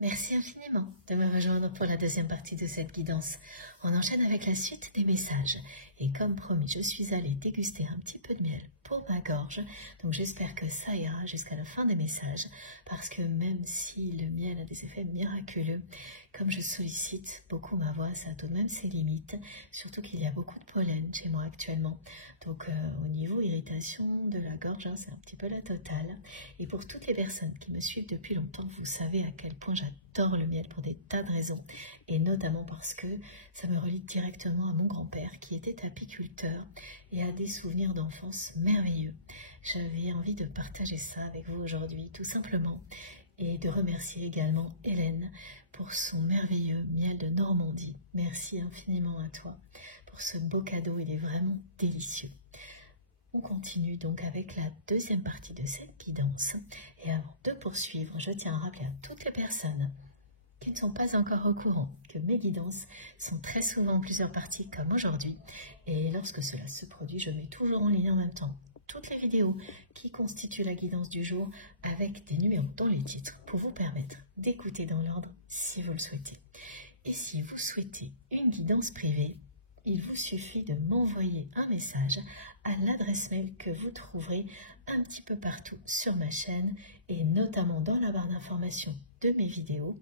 Merci infiniment de me rejoindre pour la deuxième partie de cette guidance. On enchaîne avec la suite des messages. Et comme promis, je suis allée déguster un petit peu de miel pour ma gorge. Donc j'espère que ça ira jusqu'à la fin des messages. Parce que même si le miel a des effets miraculeux, comme je sollicite beaucoup ma voix, ça a tout de même ses limites. Surtout qu'il y a beaucoup de pollen chez moi actuellement. Donc au niveau irritation de la gorge, c'est un petit peu la totale. Et pour toutes les personnes qui me suivent depuis longtemps, vous savez à quel point j'adore le miel pour des tas de raisons. Et notamment parce que ça me relie directement à mon grand-père qui était apiculteur et a des souvenirs d'enfance merveilleux. J'avais envie de partager ça avec vous aujourd'hui, tout simplement. Et de remercier également Hélène pour son merveilleux miel de Normandie. Merci infiniment à toi pour ce beau cadeau, il est vraiment délicieux. On continue donc avec la deuxième partie de cette guidance. Et avant de poursuivre, je tiens à rappeler à toutes les personnes qui ne sont pas encore au courant que mes guidances sont très souvent en plusieurs parties comme aujourd'hui. Et lorsque cela se produit, je mets toujours en ligne en même temps toutes les vidéos qui constituent la guidance du jour avec des numéros dans les titres pour vous permettre d'écouter dans l'ordre si vous le souhaitez. Et si vous souhaitez une guidance privée, il vous suffit de m'envoyer un message à l'adresse mail que vous trouverez un petit peu partout sur ma chaîne et notamment dans la barre d'information de mes vidéos.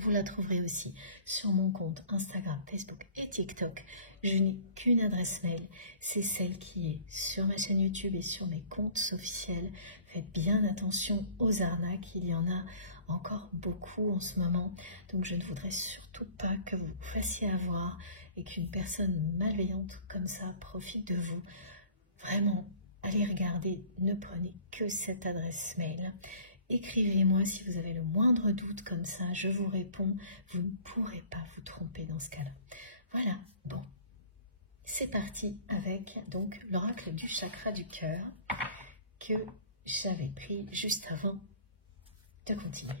Vous la trouverez aussi sur mon compte Instagram, Facebook et TikTok. Je n'ai qu'une adresse mail, c'est celle qui est sur ma chaîne YouTube et sur mes comptes officiels. Faites bien attention aux arnaques, il y en a encore beaucoup en ce moment. Donc je ne voudrais surtout pas que vous vous fassiez avoir et qu'une personne malveillante comme ça profite de vous. Vraiment, allez regarder, ne prenez que cette adresse mail. Écrivez-moi si vous avez le moindre doute, comme ça je vous réponds. Vous ne pourrez pas vous tromper dans ce cas-là. Voilà, bon. C'est parti avec donc l'oracle du chakra du cœur que j'avais pris juste avant de continuer.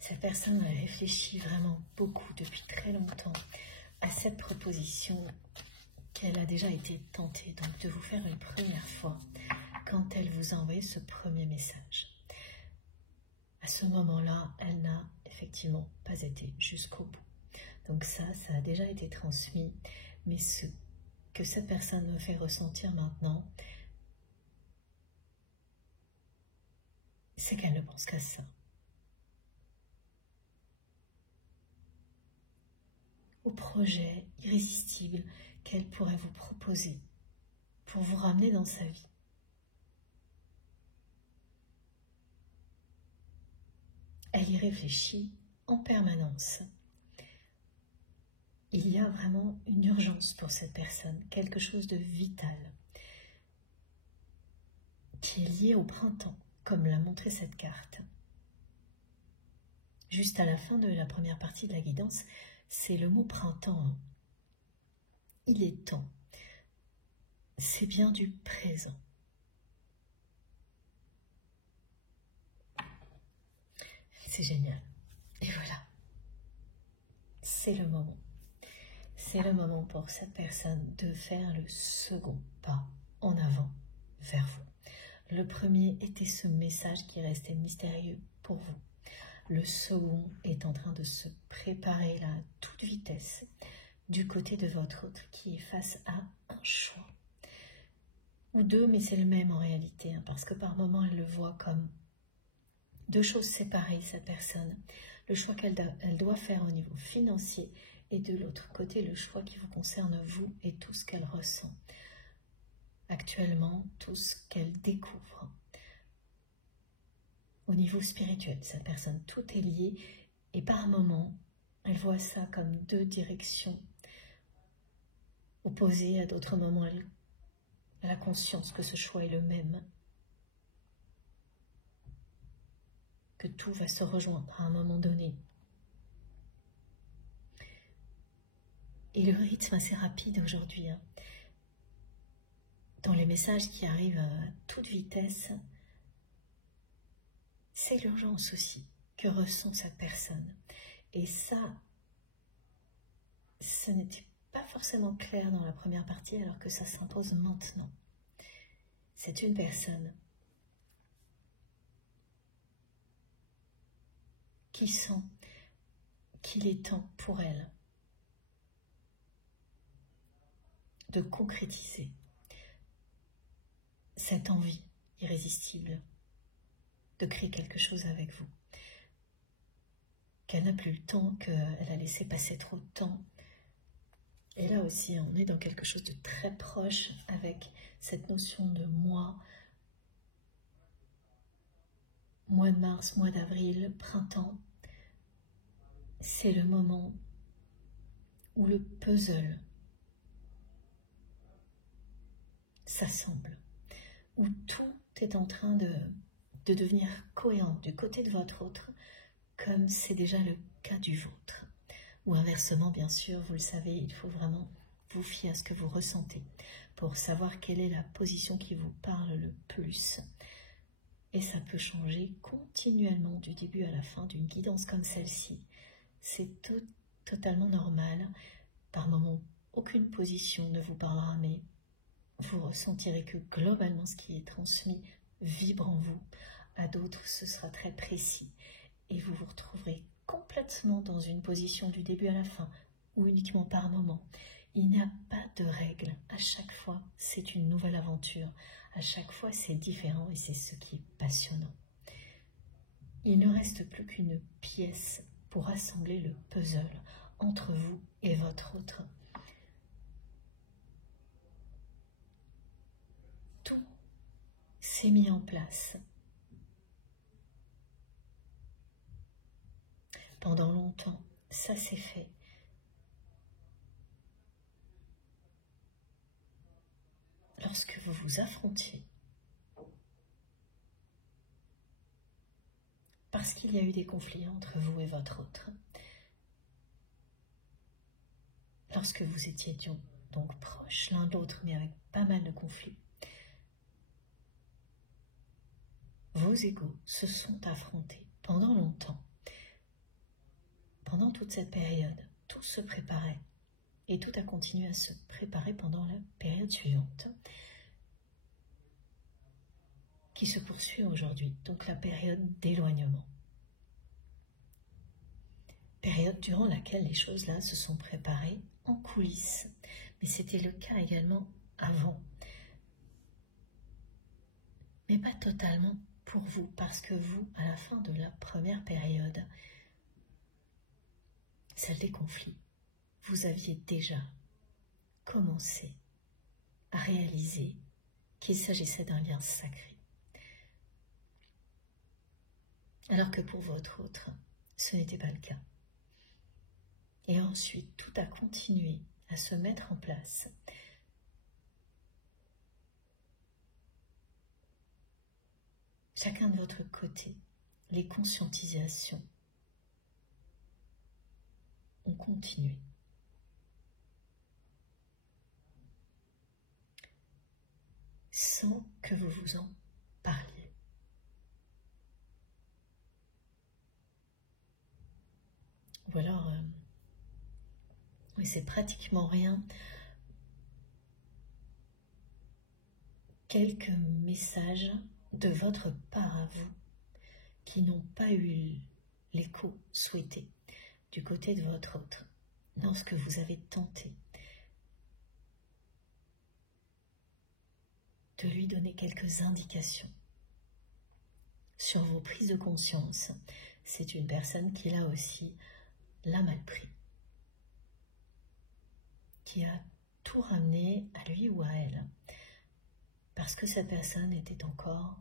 Cette personne a réfléchi vraiment beaucoup depuis très longtemps à cette proposition qu'elle a déjà été tentée donc de vous faire une première fois quand elle vous a envoyé ce premier message. À ce moment-là, elle n'a effectivement pas été jusqu'au bout. Donc ça a déjà été transmis, mais ce que cette personne me fait ressentir maintenant, c'est qu'elle ne pense qu'à ça. Au projet irrésistible qu'elle pourrait vous proposer pour vous ramener dans sa vie. Elle y réfléchit en permanence. Il y a vraiment une urgence pour cette personne, quelque chose de vital, qui est lié au printemps, comme l'a montré cette carte. Juste à la fin de la première partie de la guidance, c'est le mot printemps. Il est temps. C'est bien du présent. C'est génial. Et voilà. C'est le moment. C'est le moment pour cette personne de faire le second pas en avant vers vous. Le premier était ce message qui restait mystérieux pour vous. Le second est en train de se préparer là à toute vitesse du côté de votre autre qui est face à un choix. Ou deux, mais c'est le même en réalité, parce que par moments elle le voit comme deux choses séparées, cette personne. Le choix qu'elle doit faire au niveau financier et de l'autre côté, le choix qui vous concerne vous et tout ce qu'elle ressent. Actuellement, tout ce qu'elle découvre. Au niveau spirituel, cette personne, tout est lié et par moments, elle voit ça comme deux directions opposées. À d'autres moments, elle a la conscience que ce choix est le même, que tout va se rejoindre à un moment donné. Et le rythme assez rapide aujourd'hui, dans les messages qui arrivent à toute vitesse, c'est l'urgence aussi que ressent cette personne. Et ça, ce n'était pas forcément clair dans la première partie alors que ça s'impose maintenant. C'est une personne qui sent qu'il est temps pour elle de concrétiser cette envie irrésistible de créer quelque chose avec vous. Qu'elle n'a plus le temps, qu'elle a laissé passer trop de temps. Et là aussi, on est dans quelque chose de très proche avec cette notion de mois de mars, mois d'avril, printemps. C'est le moment où le puzzle s'assemble, où tout est en train de devenir cohérent du côté de votre autre, comme c'est déjà le cas du vôtre. Ou inversement, bien sûr, vous le savez, il faut vraiment vous fier à ce que vous ressentez pour savoir quelle est la position qui vous parle le plus. Et ça peut changer continuellement du début à la fin d'une guidance comme celle-ci. C'est totalement normal. Par moments, aucune position ne vous parlera, mais vous ressentirez que globalement ce qui est transmis vibre en vous. À d'autres, ce sera très précis. Et vous vous retrouverez complètement dans une position du début à la fin, ou uniquement par moment. Il n'y a pas de règle. À chaque fois, c'est une nouvelle aventure. À chaque fois, c'est différent et c'est ce qui est passionnant. Il ne reste plus qu'une pièce pour assembler le puzzle entre vous et votre autre. Tout s'est mis en place. Pendant longtemps, ça s'est fait. Lorsque vous vous affrontiez, parce qu'il y a eu des conflits entre vous et votre autre, lorsque vous étiez donc proches l'un de l'autre, mais avec pas mal de conflits, vos égos se sont affrontés pendant longtemps. Pendant toute cette période, tout se préparait et tout a continué à se préparer pendant la période suivante qui se poursuit aujourd'hui, donc la période d'éloignement. Période durant laquelle les choses là se sont préparées en coulisses, mais c'était le cas également avant. Mais pas totalement pour vous, parce que vous, à la fin de la première période, celle des conflits, vous aviez déjà commencé à réaliser qu'il s'agissait d'un lien sacré. Alors que pour votre autre, ce n'était pas le cas. Et ensuite, tout a continué à se mettre en place. Chacun de votre côté, les conscientisations ont continué. Sans que vous vous en parliez. Ou alors, oui, c'est pratiquement rien. Quelques messages de votre part à vous qui n'ont pas eu l'écho souhaité du côté de votre autre, lorsque vous avez tenté de lui donner quelques indications sur vos prises de conscience. C'est une personne qui là aussi l'a mal pris, qui a tout ramené à lui ou à elle, parce que cette personne était encore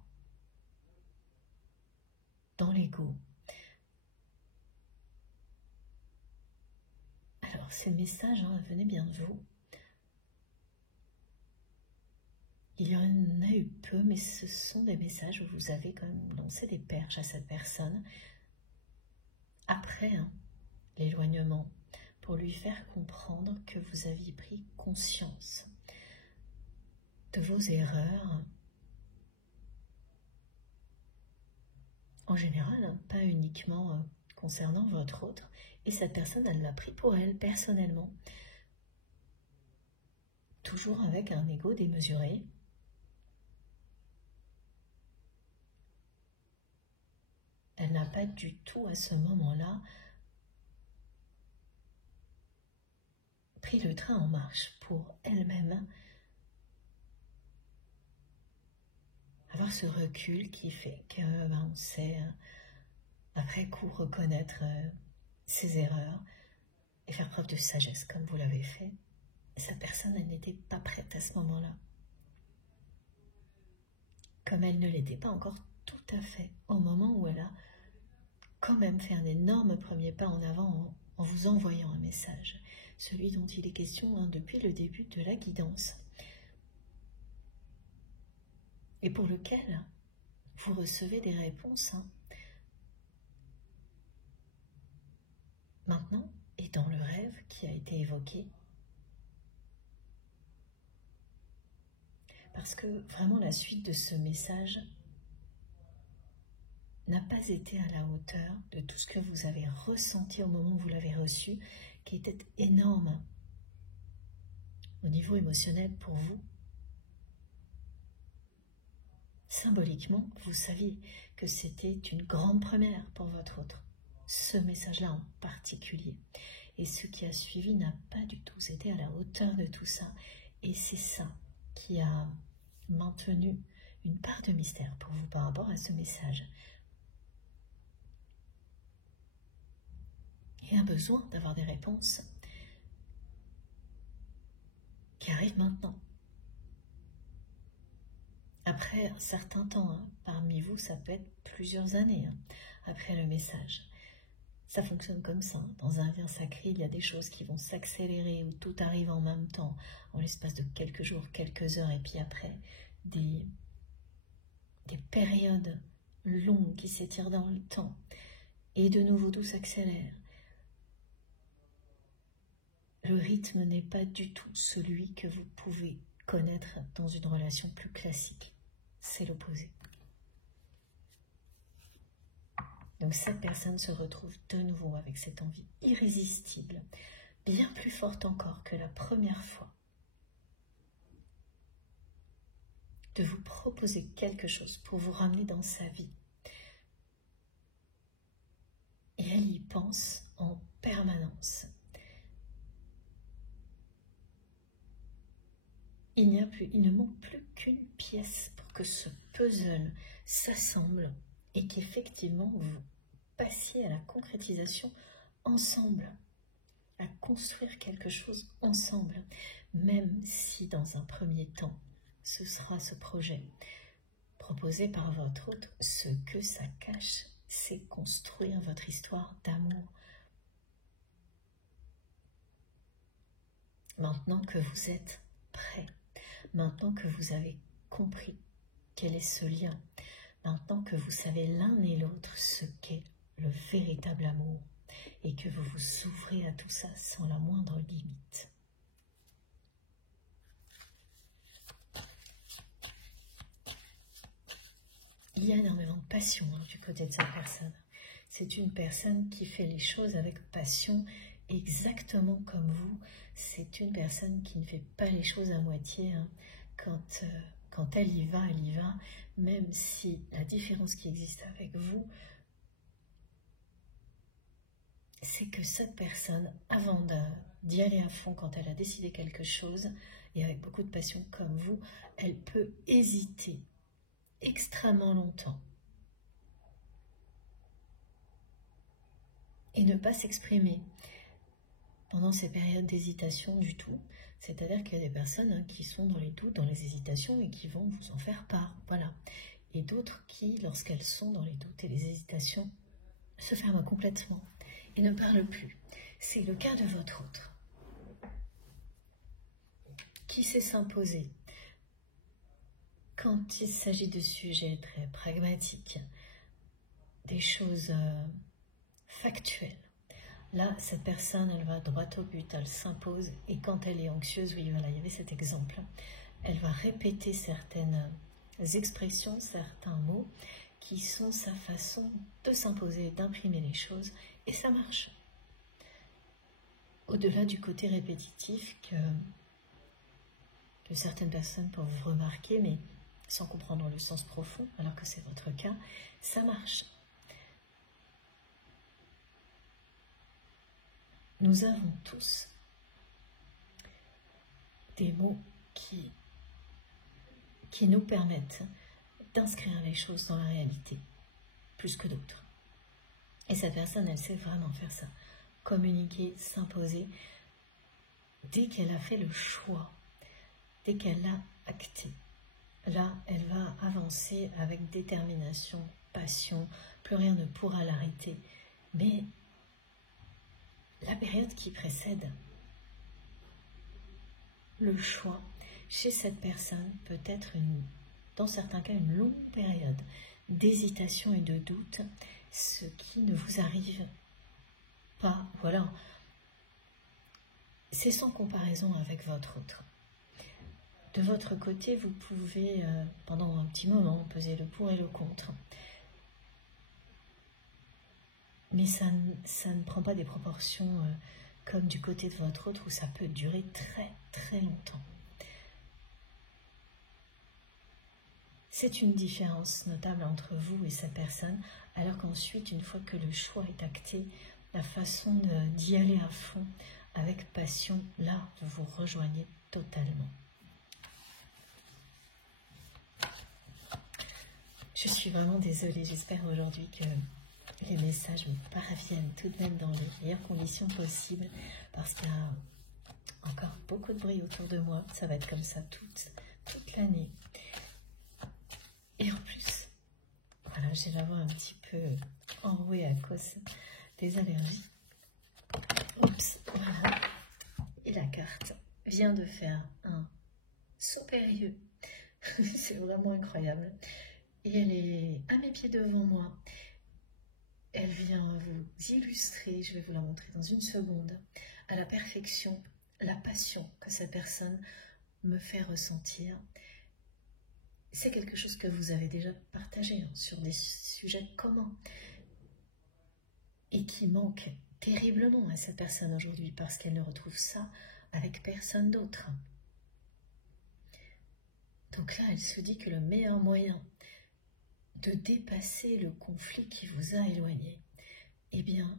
dans l'ego. Alors ces messages venaient bien de vous. Il y en a eu peu, mais ce sont des messages où vous avez quand même lancé des perches à cette personne après l'éloignement, pour lui faire comprendre que vous aviez pris conscience de vos erreurs, en général, pas uniquement concernant votre autre, et cette personne, elle l'a pris pour elle, personnellement. toujours avec un ego démesuré. Elle n'a pas du tout à ce moment-là pris le train en marche pour elle-même avoir ce recul qui fait qu'on sait après coup reconnaître ses erreurs et faire preuve de sagesse comme vous l'avez fait. Et cette personne, elle n'était pas prête à ce moment-là. Comme elle ne l'était pas encore tout à fait au moment où elle a quand même fait un énorme premier pas en avant en vous envoyant un message, celui dont il est question depuis le début de la guidance, et pour lequel vous recevez des réponses maintenant et dans le rêve qui a été évoqué. Parce que vraiment la suite de ce message n'a pas été à la hauteur de tout ce que vous avez ressenti au moment où vous l'avez reçu, qui était énorme au niveau émotionnel pour vous. Symboliquement, vous saviez que c'était une grande première pour votre autre, ce message-là en particulier. Et ce qui a suivi n'a pas du tout été à la hauteur de tout ça. Et c'est ça qui a maintenu une part de mystère pour vous par rapport à ce message. Et un besoin d'avoir des réponses qui arrivent maintenant. Après un certain temps, parmi vous, ça peut être plusieurs années après le message. Ça fonctionne comme ça. Dans un lien sacré, il y a des choses qui vont s'accélérer où tout arrive en même temps, en l'espace de quelques jours, quelques heures, et puis après, des périodes longues qui s'étirent dans le temps. Et de nouveau, tout s'accélère. Le rythme n'est pas du tout celui que vous pouvez connaître dans une relation plus classique. C'est l'opposé. Donc cette personne se retrouve de nouveau avec cette envie irrésistible, bien plus forte encore que la première fois, de vous proposer quelque chose pour vous ramener dans sa vie. Et elle y pense en permanence. Il ne manque plus qu'une pièce pour que ce puzzle s'assemble et qu'effectivement vous passiez à la concrétisation ensemble, à construire quelque chose ensemble, même si dans un premier temps, ce sera ce projet proposé par votre hôte. Ce que ça cache, c'est construire votre histoire d'amour. Maintenant que vous êtes prêt, maintenant que vous avez compris quel est ce lien, maintenant que vous savez l'un et l'autre ce qu'est le véritable amour et que vous vous ouvrez à tout ça sans la moindre limite. Il y a énormément de passion du côté de cette personne. C'est une personne qui fait les choses avec passion, exactement comme vous. C'est une personne qui ne fait pas les choses à moitié. Quand elle y va, même si la différence qui existe avec vous, c'est que cette personne, avant d'y aller à fond, quand elle a décidé quelque chose, et avec beaucoup de passion comme vous, elle peut hésiter extrêmement longtemps et ne pas s'exprimer pendant ces périodes d'hésitation du tout. C'est-à-dire qu'il y a des personnes qui sont dans les doutes, dans les hésitations et qui vont vous en faire part, voilà. Et d'autres qui, lorsqu'elles sont dans les doutes et les hésitations, se ferment complètement et ne parlent plus. C'est le cas de votre autre qui sait s'imposer quand il s'agit de sujets très pragmatiques, des choses factuelles. Là, cette personne, elle va droit au but, elle s'impose, et quand elle est anxieuse, oui, voilà, il y avait cet exemple, elle va répéter certaines expressions, certains mots, qui sont sa façon de s'imposer, d'imprimer les choses, et ça marche. Au-delà du côté répétitif que certaines personnes peuvent vous remarquer, mais sans comprendre le sens profond, alors que c'est votre cas, ça marche. Nous avons tous des mots qui nous permettent d'inscrire les choses dans la réalité, plus que d'autres. Et cette personne, elle sait vraiment faire ça. Communiquer, s'imposer, dès qu'elle a fait le choix, dès qu'elle l'a acté, là, elle va avancer avec détermination, passion, plus rien ne pourra l'arrêter. Mais la période qui précède le choix, chez cette personne, peut être, dans certains cas, une longue période d'hésitation et de doute, ce qui ne vous arrive pas. Voilà, c'est sans comparaison avec votre autre. De votre côté, vous pouvez, pendant un petit moment, peser le pour et le contre. Mais ça ne prend pas des proportions comme du côté de votre autre, où ça peut durer très très longtemps. C'est une différence notable entre vous et cette personne, alors qu'ensuite, une fois que le choix est acté, la façon d'y aller à fond, avec passion, là, vous vous rejoignez totalement. Je suis vraiment désolée, j'espère aujourd'hui que les messages me parviennent tout de même dans les meilleures conditions possibles, parce qu'il y a encore beaucoup de bruit autour de moi, ça va être comme ça toute l'année. Et en plus, voilà, j'ai la voix un petit peu enrouée à cause des allergies. Oups, voilà. Et la carte vient de faire un saut périlleux. C'est vraiment incroyable. Et elle est à mes pieds devant moi. Elle vient vous illustrer, je vais vous la montrer dans une seconde, à la perfection, la passion que cette personne me fait ressentir. C'est quelque chose que vous avez déjà partagé sur des sujets communs et qui manque terriblement à cette personne aujourd'hui parce qu'elle ne retrouve ça avec personne d'autre. Donc là, elle se dit que le meilleur moyen de dépasser le conflit qui vous a éloigné, eh bien,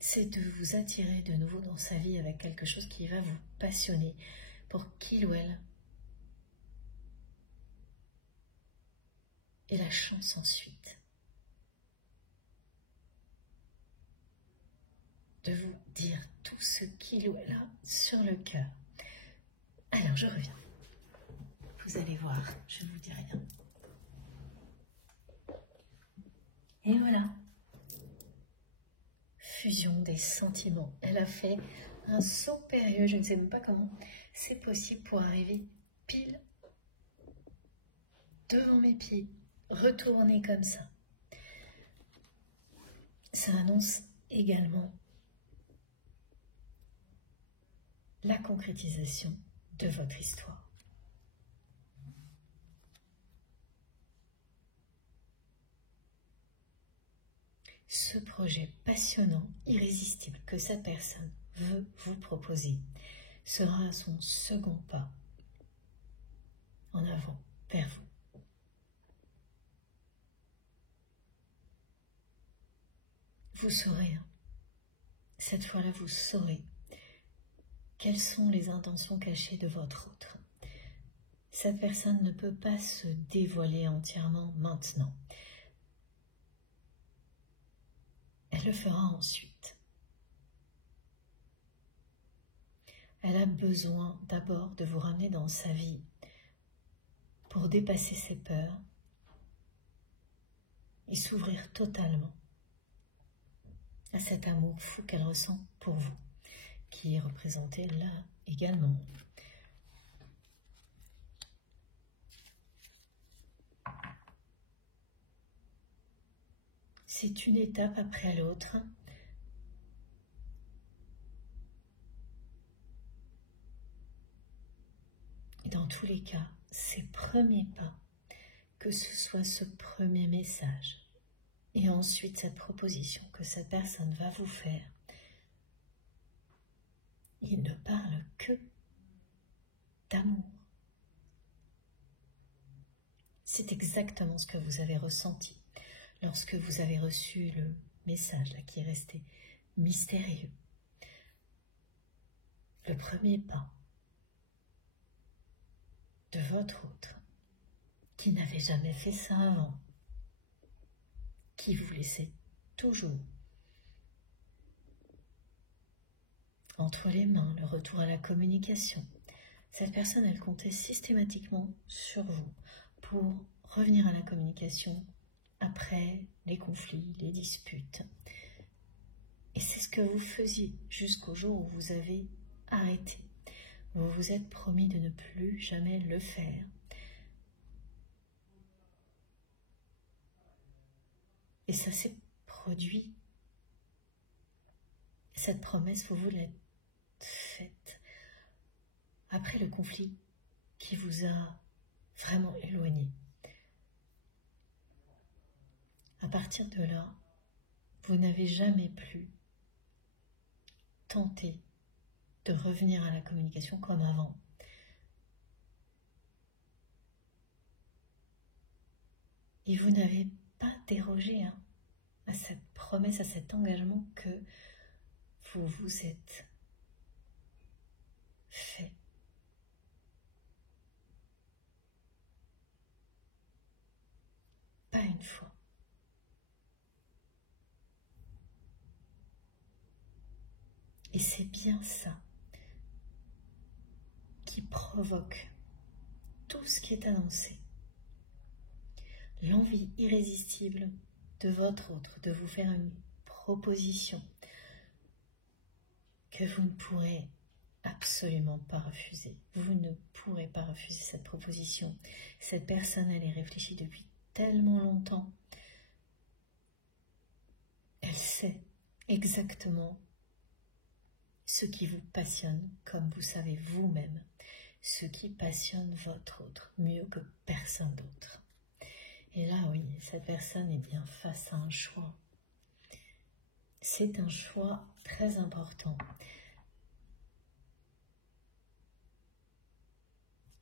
c'est de vous attirer de nouveau dans sa vie avec quelque chose qui va vous passionner pour qu'il ou elle ait la chance ensuite de vous dire tout ce qu'il ou elle a sur le cœur. Alors, je reviens. Vous allez voir, je ne vous dis rien. Et voilà. Fusion des sentiments. Elle a fait un saut périlleux, je ne sais même pas comment c'est possible pour arriver pile devant mes pieds, retourner comme ça. Ça annonce également la concrétisation de votre histoire. Ce projet passionnant, irrésistible que cette personne veut vous proposer sera son second pas en avant vers vous. Vous saurez, cette fois-là vous saurez quelles sont les intentions cachées de votre autre. Cette personne ne peut pas se dévoiler entièrement maintenant. Elle le fera ensuite. Elle a besoin d'abord de vous ramener dans sa vie pour dépasser ses peurs et s'ouvrir totalement à cet amour fou qu'elle ressent pour vous, qui est représenté là également. C'est une étape après l'autre. Dans tous les cas, ces premiers pas, que ce soit ce premier message et ensuite cette proposition que cette personne va vous faire, Il ne parle que d'amour. C'est exactement ce que vous avez ressenti lorsque vous avez reçu le message là, qui est resté mystérieux. Le premier pas de votre autre, qui n'avait jamais fait ça avant, qui vous laissait toujours entre les mains le retour à la communication. Cette personne, elle comptait systématiquement sur vous pour revenir à la communication après les conflits, les disputes. Et c'est ce que vous faisiez jusqu'au jour où vous avez arrêté. Vous vous êtes promis de ne plus jamais le faire. Et ça s'est produit. Cette promesse, vous l'êtes faite après le conflit qui vous a vraiment éloigné. À partir de là, vous n'avez jamais plus tenté de revenir à la communication comme avant. Et vous n'avez pas dérogé à cette promesse, à cet engagement que vous vous êtes fait. Pas une fois. Et c'est bien ça qui provoque tout ce qui est annoncé. L'envie irrésistible de votre autre, de vous faire une proposition que vous ne pourrez absolument pas refuser. Vous ne pourrez pas refuser cette proposition. Cette personne, elle est réfléchie depuis tellement longtemps. Elle sait exactement ce qui vous passionne, comme vous savez vous-même, ce qui passionne votre autre, mieux que personne d'autre. Et là, oui, cette personne est bien face à un choix. C'est un choix très important.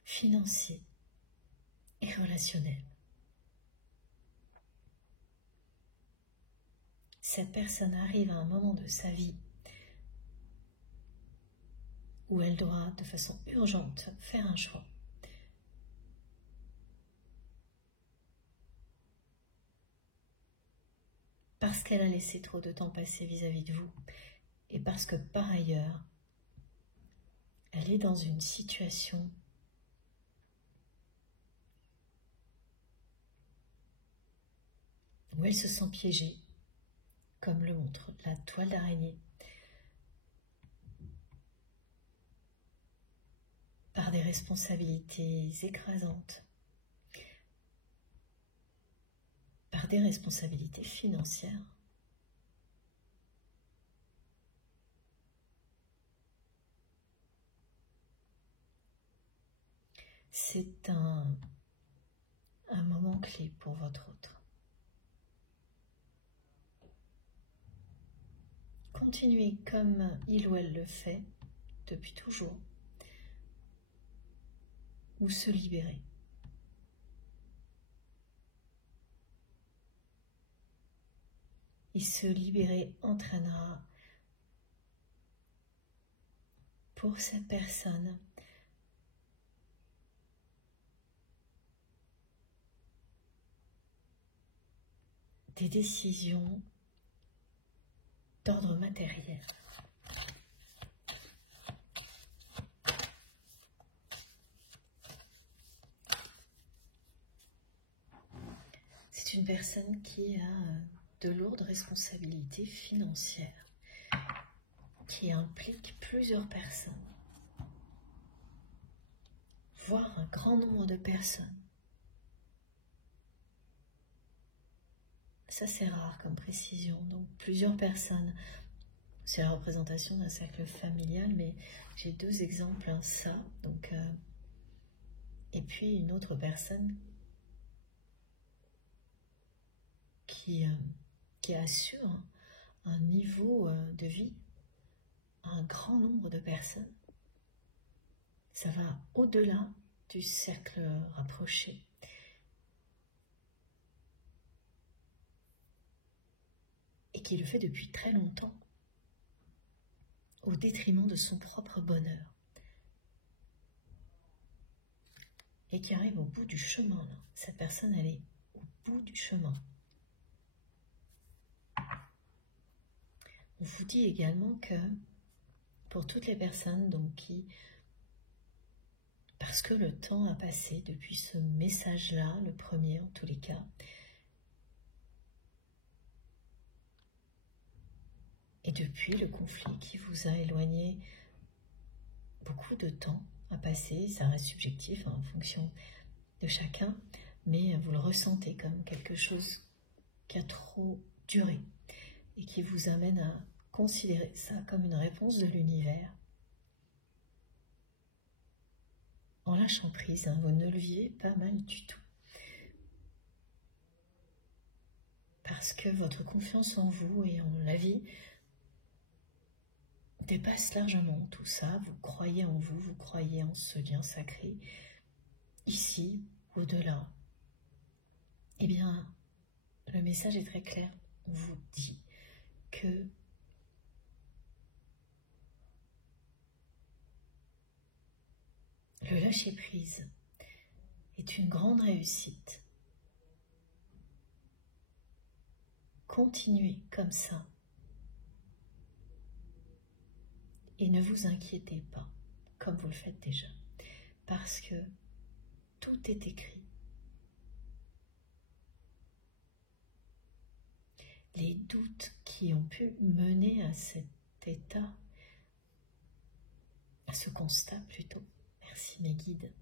Financier et relationnel. Cette personne arrive à un moment de sa vie où elle doit, de façon urgente, faire un choix. Parce qu'elle a laissé trop de temps passer vis-à-vis de vous, et parce que par ailleurs, elle est dans une situation où elle se sent piégée, comme le montre la toile d'araignée, par des responsabilités écrasantes, par des responsabilités financières. C'est un moment clé pour votre autre. Continuez comme il ou elle le fait depuis toujours, ou se libérer. Et se libérer entraînera pour cette personne des décisions d'ordre matériel. C'est une personne qui a de lourdes responsabilités financières, qui implique plusieurs personnes, voire un grand nombre de personnes. Ça, c'est rare comme précision. Donc, plusieurs personnes. C'est la représentation d'un cercle familial, mais j'ai deux exemples. Ça, donc, et puis une autre personne qui assure un niveau de vie un grand nombre de personnes. Ça va au-delà du cercle rapproché. Et qui le fait depuis très longtemps, au détriment de son propre bonheur. Et qui arrive au bout du chemin. Là. Cette personne, elle est au bout du chemin. On vous dit également que pour toutes les personnes donc, qui, parce que le temps a passé depuis ce message-là, le premier en tous les cas, et depuis le conflit qui vous a éloigné beaucoup de temps à passer, ça reste subjectif en fonction de chacun, mais vous le ressentez comme quelque chose qui a trop duré et qui vous amène à considérer ça comme une réponse de l'univers. En lâchant prise, hein, vous ne le vivez pas mal du tout. Parce que votre confiance en vous et en la vie dépasse largement tout ça. Vous croyez en vous, vous croyez en ce lien sacré. Ici, au-delà, eh bien, le message est très clair. On vous dit que le lâcher-prise est une grande réussite. Continuez comme ça. Et ne vous inquiétez pas, comme vous le faites déjà, parce que tout est écrit. Les doutes qui ont pu mener à cet état, à ce constat plutôt, merci mes guides,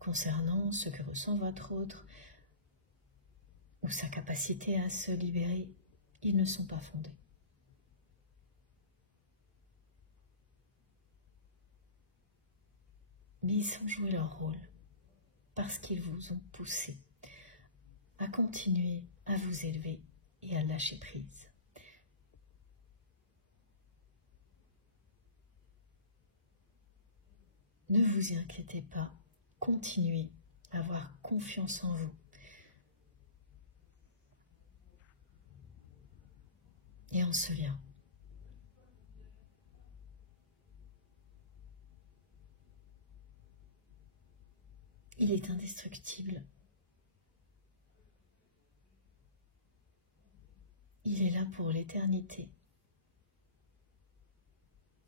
concernant ce que ressent votre autre ou sa capacité à se libérer, ils ne sont pas fondés. Mais ils ont joué leur rôle parce qu'ils vous ont poussé à continuer à vous élever et à lâcher prise. Ne vous y inquiétez pas, continuez à avoir confiance en vous. Et en ce lien. Il est indestructible. Il est là pour l'éternité.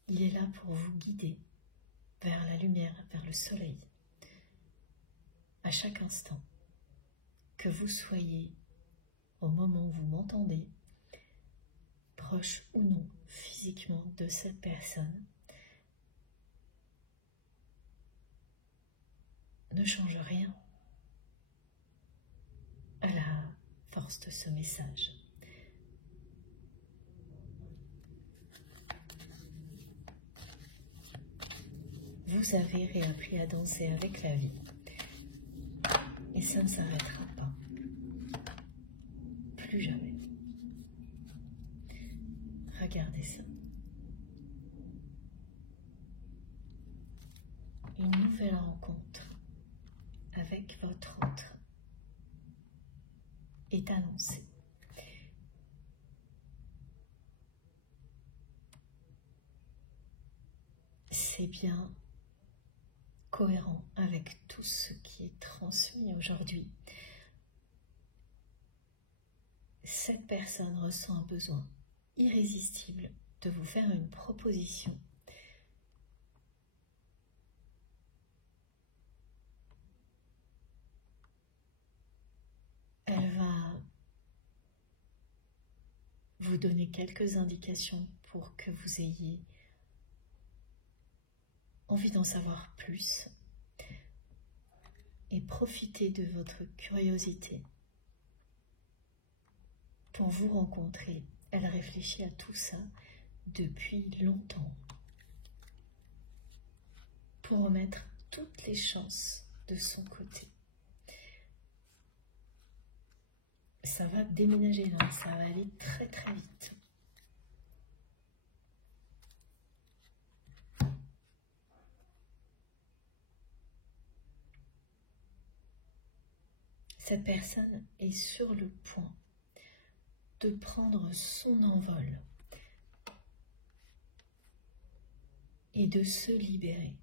Il est là pour vous guider vers la lumière, vers le soleil. À chaque instant, que vous soyez, au moment où vous m'entendez, proche ou non physiquement de cette personne, ne change rien à la force de ce message. Vous avez réappris à danser avec la vie et ça ne s'arrêtera pas. Plus jamais. Regardez ça. Une nouvelle rencontre avec votre autre est annoncée. C'est bien cohérent avec tout ce qui est transmis aujourd'hui. Cette personne ressent un besoin irrésistible de vous faire une proposition. Elle va vous donner quelques indications pour que vous ayez envie d'en savoir plus et profiter de votre curiosité pour vous rencontrer. Elle réfléchit à tout ça depuis longtemps pour remettre toutes les chances de son côté. Ça va déménager là, ça va aller très très vite. Cette personne est sur le point de prendre son envol et de se libérer.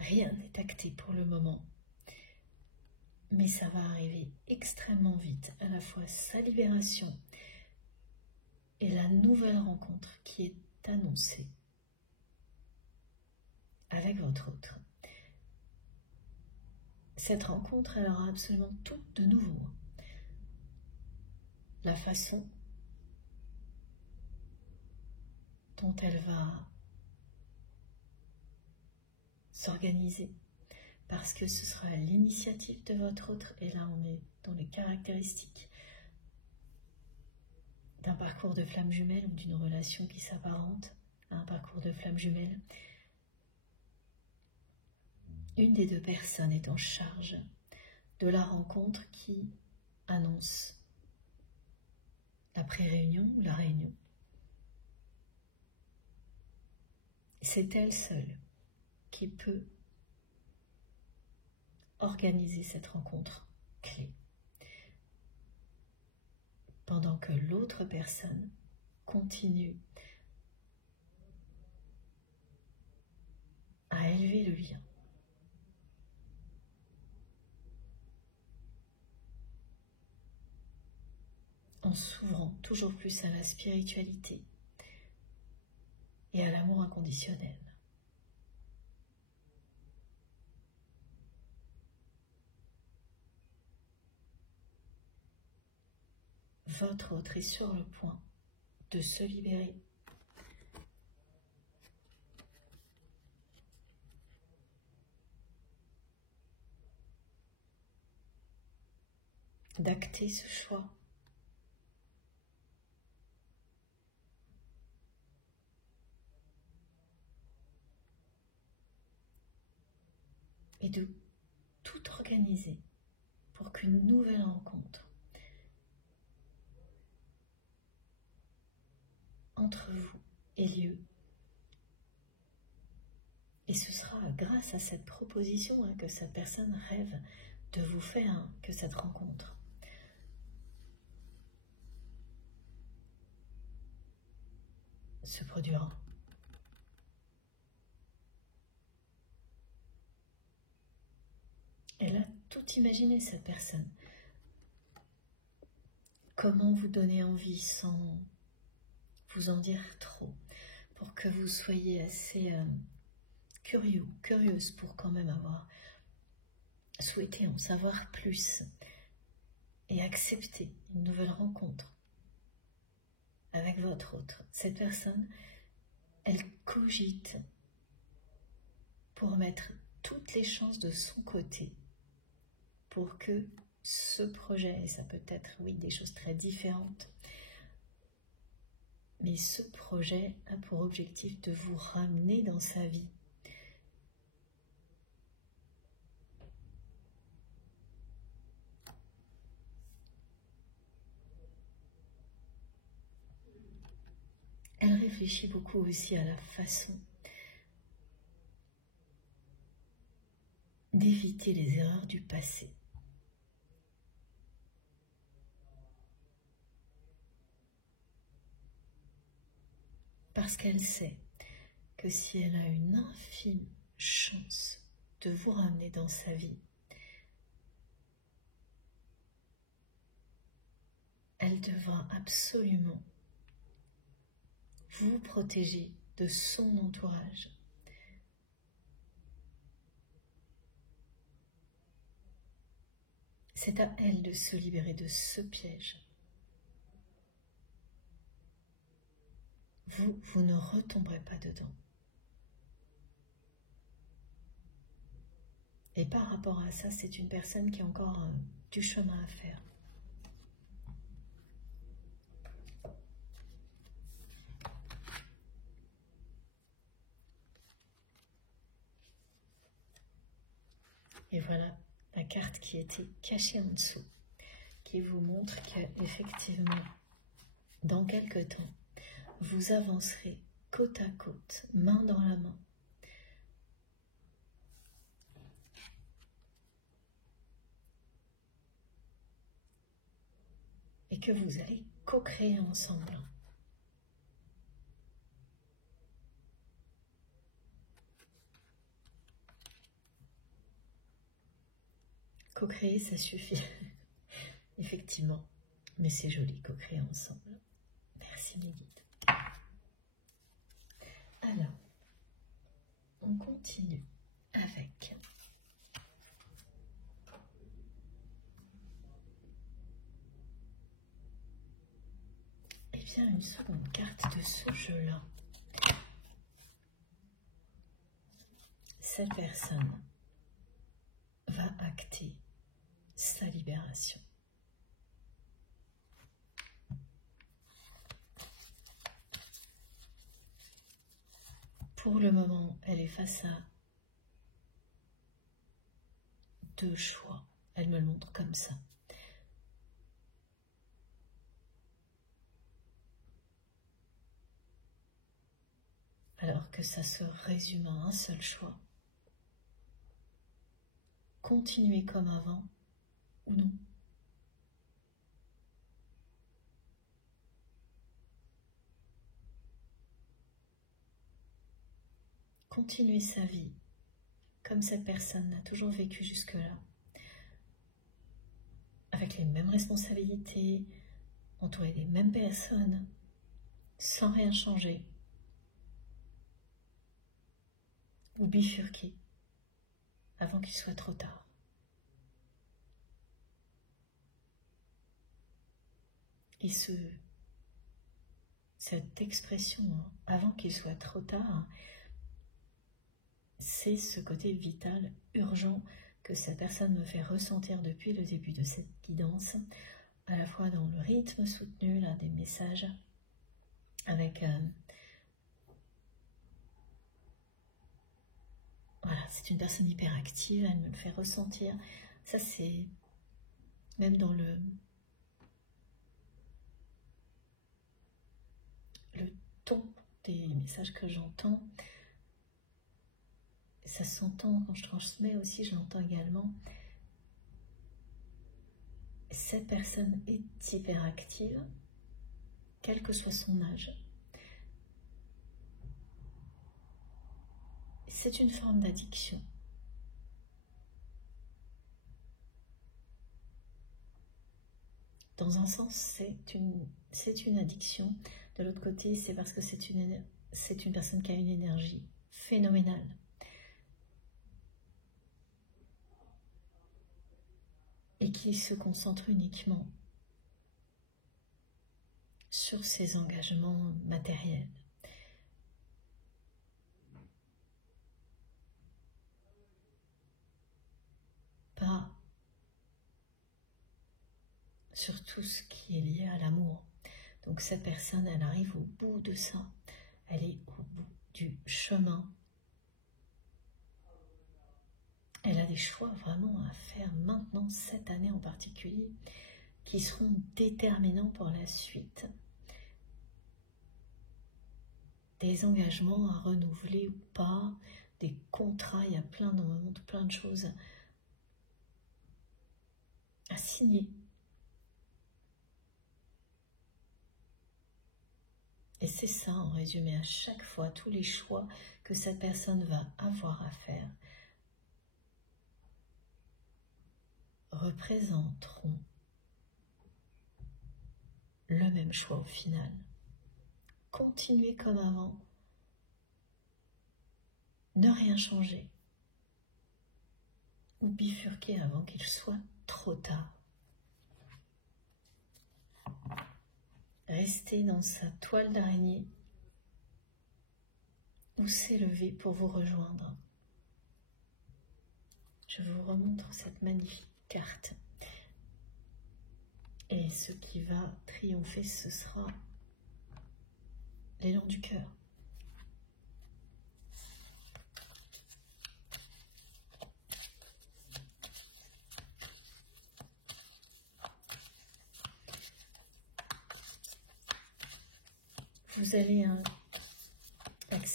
Rien n'est acté pour le moment, mais ça va arriver extrêmement vite, à la fois sa libération et la nouvelle rencontre qui est annoncée avec votre autre. Cette rencontre, elle aura absolument tout de nouveau. La façon dont elle va s'organiser, parce que ce sera l'initiative de votre autre, et là on est dans les caractéristiques d'un parcours de flamme jumelle ou d'une relation qui s'apparente à un parcours de flamme jumelle. Une des deux personnes est en charge de la rencontre qui annonce la pré-réunion ou la réunion. C'est elle seule qui peut organiser cette rencontre clé, pendant que l'autre personne continue à élever le lien. En s'ouvrant toujours plus à la spiritualité et à l'amour inconditionnel. Votre autre est sur le point de se libérer d'acter ce choix et de tout organiser pour qu'une nouvelle rencontre entre vous ait lieu. Et ce sera grâce à cette proposition que cette personne rêve de vous faire, que cette rencontre se produira. Elle a tout imaginé, cette personne. Comment vous donner envie sans vous en dire trop, pour que vous soyez assez curieuse pour quand même avoir souhaité en savoir plus et accepter une nouvelle rencontre avec votre autre. Cette personne, elle cogite pour mettre toutes les chances de son côté pour que ce projet, et ça peut être, oui, des choses très différentes, mais ce projet a pour objectif de vous ramener dans sa vie. Elle réfléchit beaucoup aussi à la façon d'éviter les erreurs du passé. Parce qu'elle sait que si elle a une infime chance de vous ramener dans sa vie, elle devra absolument vous protéger de son entourage. C'est à elle de se libérer de ce piège. Vous ne retomberez pas dedans. Et par rapport à ça, c'est une personne qui a encore du chemin à faire. Et voilà la carte qui était cachée en dessous, qui vous montre qu'effectivement, dans quelque temps, vous avancerez côte à côte, main dans la main. Et que vous allez co-créer ensemble. Co-créer, ça suffit, effectivement. Mais c'est joli, co-créer ensemble. Merci mes guides. Alors, on continue avec eh bien une seconde carte de ce jeu-là. Cette personne va acter sa libération. Pour le moment, elle est face à deux choix. Elle me le montre comme ça. Alors que ça se résume à un seul choix. Continuer comme avant ou non. Continuer sa vie comme cette personne a toujours vécu jusque-là, avec les mêmes responsabilités, entouré des mêmes personnes, sans rien changer, ou bifurquer avant qu'il soit trop tard. Et cette expression, avant qu'il soit trop tard, c'est ce côté vital, urgent, que cette personne me fait ressentir depuis le début de cette guidance, à la fois dans le rythme soutenu, là, des messages, avec... voilà, c'est une personne hyperactive, elle me le fait ressentir. Ça, c'est même dans le ton des messages que j'entends. Ça s'entend quand je transmets aussi, je l'entends également. Cette personne est hyperactive, quel que soit son âge. C'est une forme d'addiction. Dans un sens, c'est une addiction. De l'autre côté, c'est parce que c'est une personne qui a une énergie phénoménale. Et qui se concentre uniquement sur ses engagements matériels. Pas sur tout ce qui est lié à l'amour. Donc cette personne, elle arrive au bout de ça. Elle est au bout du chemin. Elle a des choix vraiment à faire maintenant, cette année en particulier, qui seront déterminants pour la suite. Des engagements à renouveler ou pas, des contrats, il y a plein de choses à signer. Et c'est ça, en résumé, à chaque fois, tous les choix que cette personne va avoir à faire représenteront le même choix au final. Continuer comme avant, ne rien changer, ou bifurquer avant qu'il soit trop tard. Rester dans sa toile d'araignée ou s'élever pour vous rejoindre. Je vous remontre cette magnifique carte. Et ce qui va triompher, ce sera l'élan du cœur. Vous allez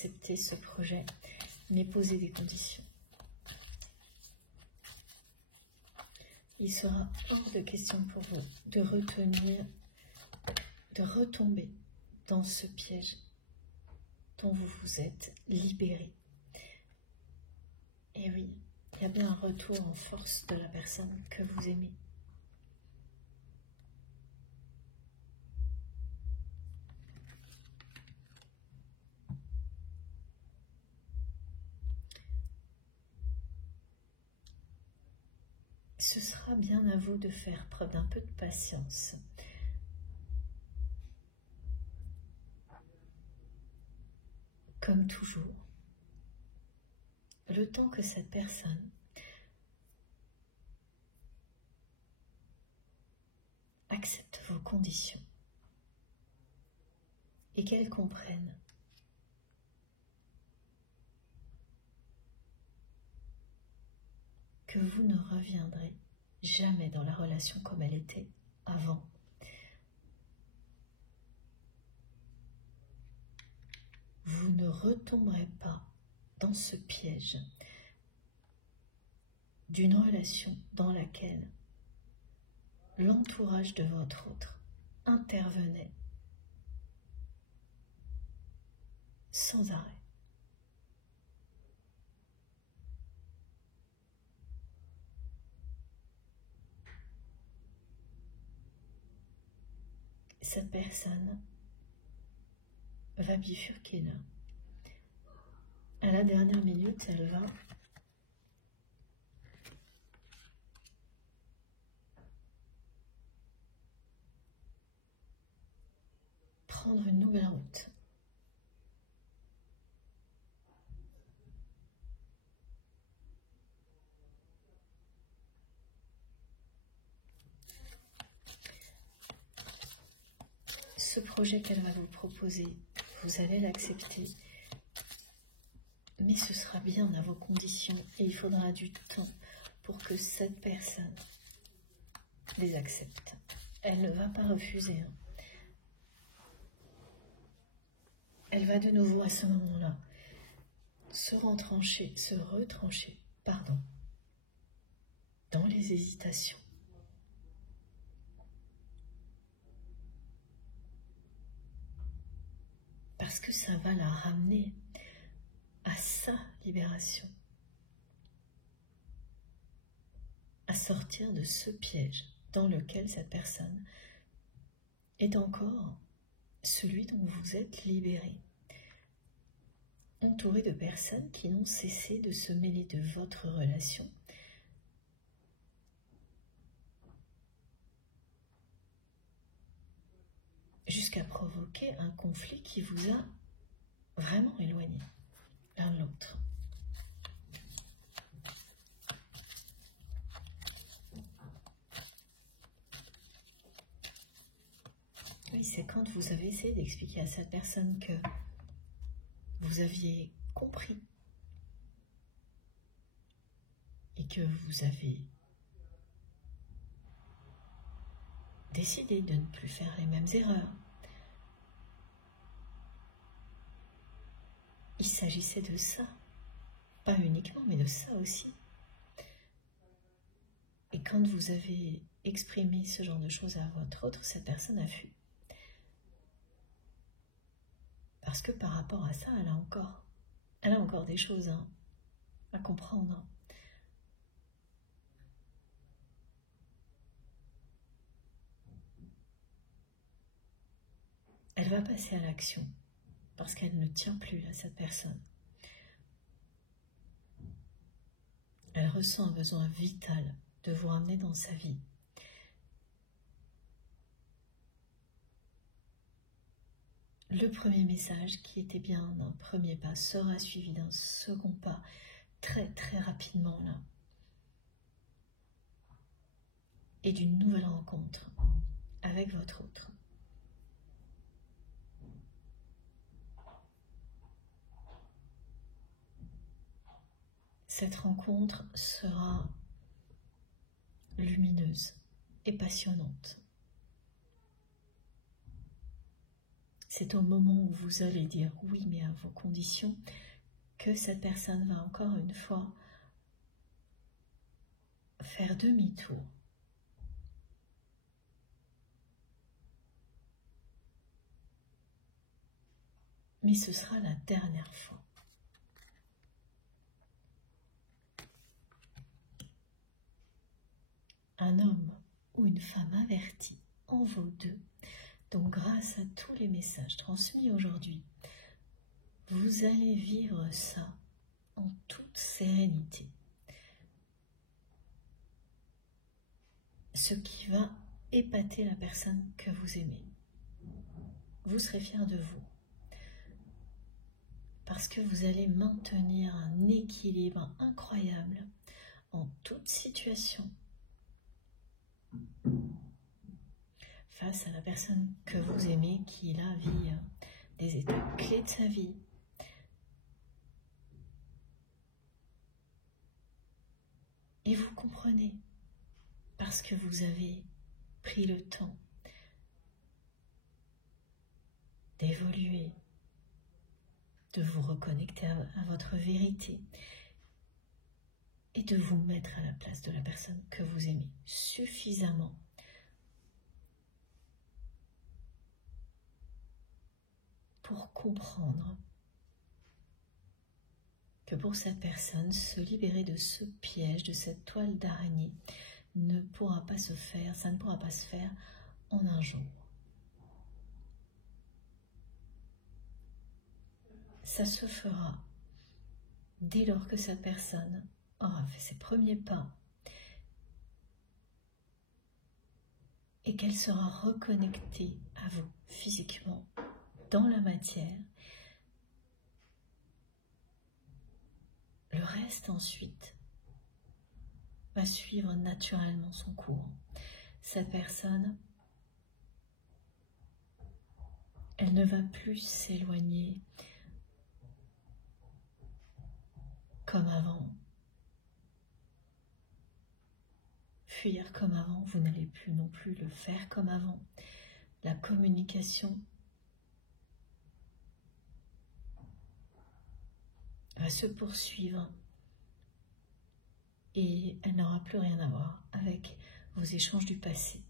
accepter ce projet, mais posez des conditions. Il sera hors de question pour vous de retenir, de retomber dans ce piège dont vous vous êtes libéré. Et oui, il y a bien un retour en force de la personne que vous aimez. Ce sera bien à vous de faire preuve d'un peu de patience. Comme toujours, le temps que cette personne accepte vos conditions et qu'elle comprenne que vous ne reviendrez jamais dans la relation comme elle était avant. Vous ne retomberez pas dans ce piège d'une relation dans laquelle l'entourage de votre autre intervenait sans arrêt. Cette personne va bifurquer là. À la dernière minute, elle va prendre une nouvelle route. Ce projet qu'elle va vous proposer, vous allez l'accepter, mais ce sera bien à vos conditions et il faudra du temps pour que cette personne les accepte. Elle ne va pas refuser. Elle va de nouveau à ce moment-là se retrancher, dans les hésitations. Parce que ça va la ramener à sa libération, à sortir de ce piège dans lequel cette personne est encore celui dont vous êtes libéré, entouré de personnes qui n'ont cessé de se mêler de votre relation, jusqu'à provoquer un conflit qui vous a vraiment éloigné l'un de l'autre. Oui, c'est quand vous avez essayé d'expliquer à cette personne que vous aviez compris et que vous avez décidé de ne plus faire les mêmes erreurs. Il s'agissait de ça, pas uniquement, mais de ça aussi. Et quand vous avez exprimé ce genre de choses à votre autre, cette personne a fui. Parce que par rapport à ça, elle a encore des choses à comprendre. Elle va passer à l'action parce qu'elle ne tient plus à cette personne. Elle ressent un besoin vital de vous ramener dans sa vie. Le premier message, qui était bien un premier pas, sera suivi d'un second pas très très rapidement là. Et d'une nouvelle rencontre avec votre autre. Cette rencontre sera lumineuse et passionnante. C'est au moment où vous allez dire oui, mais à vos conditions, que cette personne va encore une fois faire demi-tour. Mais ce sera la dernière fois. Un homme ou une femme avertie en vaut deux. Donc grâce à tous les messages transmis aujourd'hui, vous allez vivre ça en toute sérénité. Ce qui va épater la personne que vous aimez. Vous serez fier de vous. Parce que vous allez maintenir un équilibre incroyable en toute situation. Face à la personne que vous aimez, qui là vit des étapes clés de sa vie. Et vous comprenez, parce que vous avez pris le temps d'évoluer, de vous reconnecter à votre vérité et de vous mettre à la place de la personne que vous aimez suffisamment pour comprendre que pour cette personne, se libérer de ce piège, de cette toile d'araignée, ne pourra pas se faire, ça ne pourra pas se faire en un jour. Ça se fera dès lors que cette personne aura fait ses premiers pas et qu'elle sera reconnectée à vous physiquement, dans la matière. Le reste ensuite va suivre naturellement son cours. Cette personne, elle ne va plus s'éloigner comme avant, fuir comme avant, vous n'allez plus non plus le faire comme avant. La communication va se poursuivre et elle n'aura plus rien à voir avec vos échanges du passé.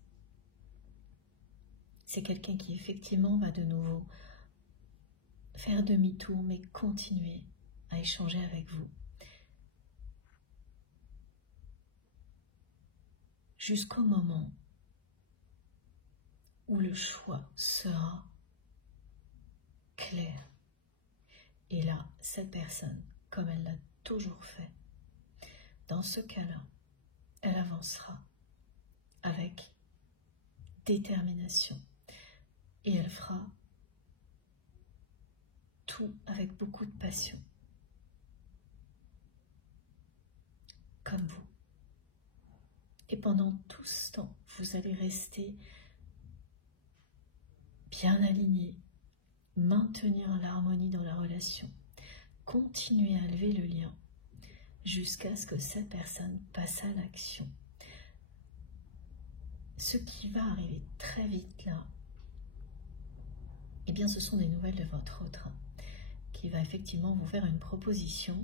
C'est quelqu'un qui effectivement va de nouveau faire demi-tour mais continuer à échanger avec vous. Jusqu'au moment où le choix sera clair. Et là, cette personne, comme elle l'a toujours fait, dans ce cas-là, elle avancera avec détermination et elle fera tout avec beaucoup de passion, comme vous. Et pendant tout ce temps, vous allez rester bien aligné, maintenir l'harmonie dans la relation, continuer à lever le lien jusqu'à ce que cette personne passe à l'action. Ce qui va arriver très vite là, eh bien ce sont des nouvelles de votre autre qui va effectivement vous faire une proposition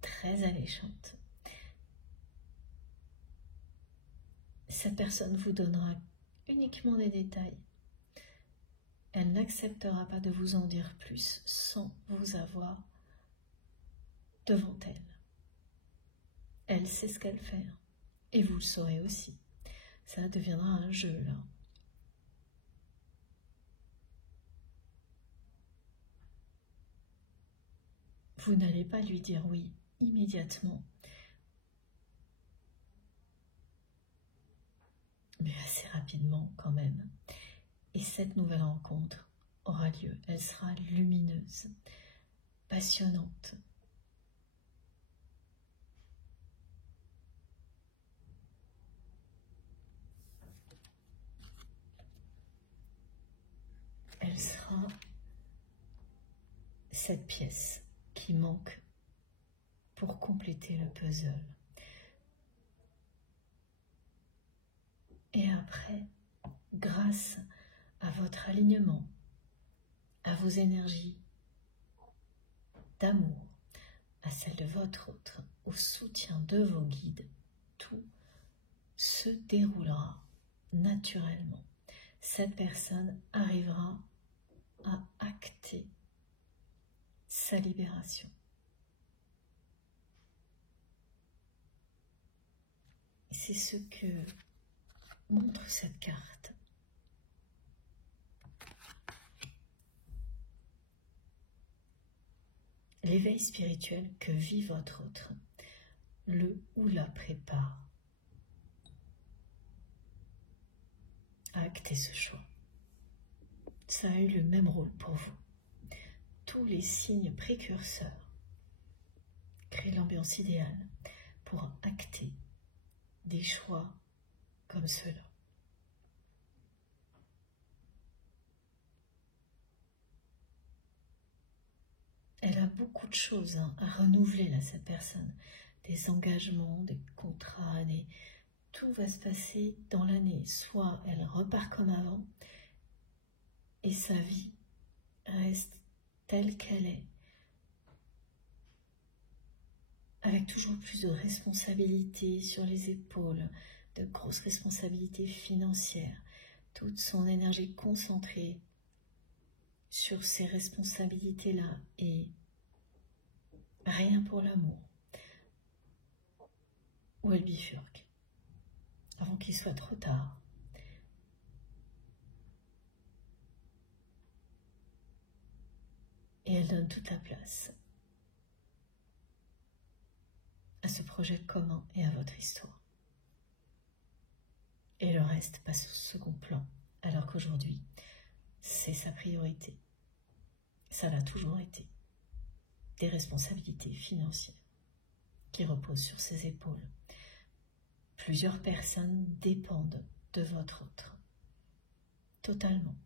très alléchante. Cette personne vous donnera uniquement des détails. Elle n'acceptera pas de vous en dire plus sans vous avoir devant elle. Elle sait ce qu'elle fait et vous le saurez aussi. Ça deviendra un jeu là. Vous n'allez pas lui dire oui immédiatement, mais assez rapidement quand même. Et cette nouvelle rencontre aura lieu. Elle sera lumineuse, passionnante. Elle sera cette pièce qui manque pour compléter le puzzle. Et après, grâce à votre alignement, à vos énergies d'amour, à celle de votre autre, au soutien de vos guides, tout se déroulera naturellement. Cette personne arrivera à acter sa libération. Et c'est ce que montre cette carte. L'éveil spirituel que vit votre autre le ou la prépare à acter ce choix. Ça a eu le même rôle pour vous. Tous les signes précurseurs créent l'ambiance idéale pour acter des choix comme ceux-là. Elle a beaucoup de choses à renouveler là, cette personne. Des engagements, des contrats, tout va se passer dans l'année. Soit elle repart comme avant et sa vie reste telle qu'elle est, avec toujours plus de responsabilités sur les épaules, de grosses responsabilités financières, toute son énergie concentrée sur ces responsabilités-là et rien pour l'amour. Ou elle bifurque, avant qu'il soit trop tard. Et elle donne toute la place à ce projet commun et à votre histoire. Et le reste passe au second plan, alors qu'aujourd'hui, c'est sa priorité. Ça l'a toujours été. Des responsabilités financières qui reposent sur ses épaules. Plusieurs personnes dépendent de votre autre. Totalement.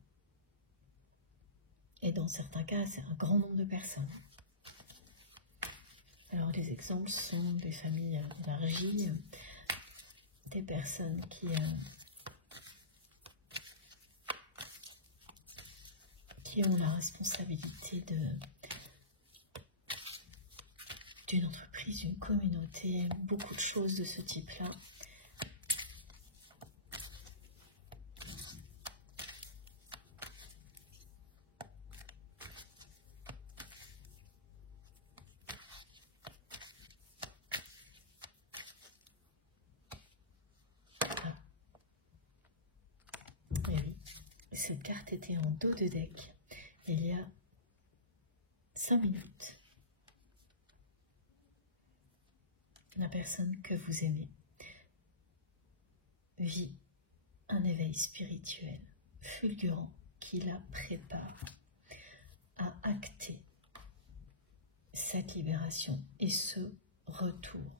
Et dans certains cas, c'est un grand nombre de personnes. Alors les exemples sont des familles élargies, des personnes qui ont la responsabilité d'une entreprise, d'une communauté, beaucoup de choses de ce type-là. Et oui, cette carte était en dos de deck il y a 5 minutes. La personne que vous aimez vit un éveil spirituel fulgurant qui la prépare à acter cette libération et ce retour.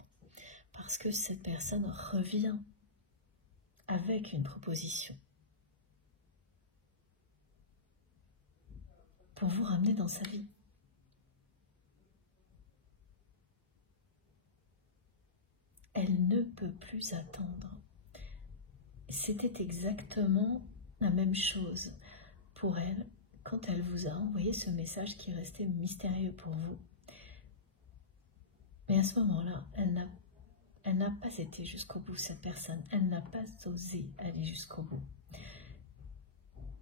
Parce que cette personne revient avec une proposition pour vous ramener dans sa vie. Elle ne peut plus attendre. C'était exactement la même chose pour elle quand elle vous a envoyé ce message qui restait mystérieux pour vous. Mais à ce moment-là, elle n'a pas été jusqu'au bout, cette personne. Elle n'a pas osé aller jusqu'au bout.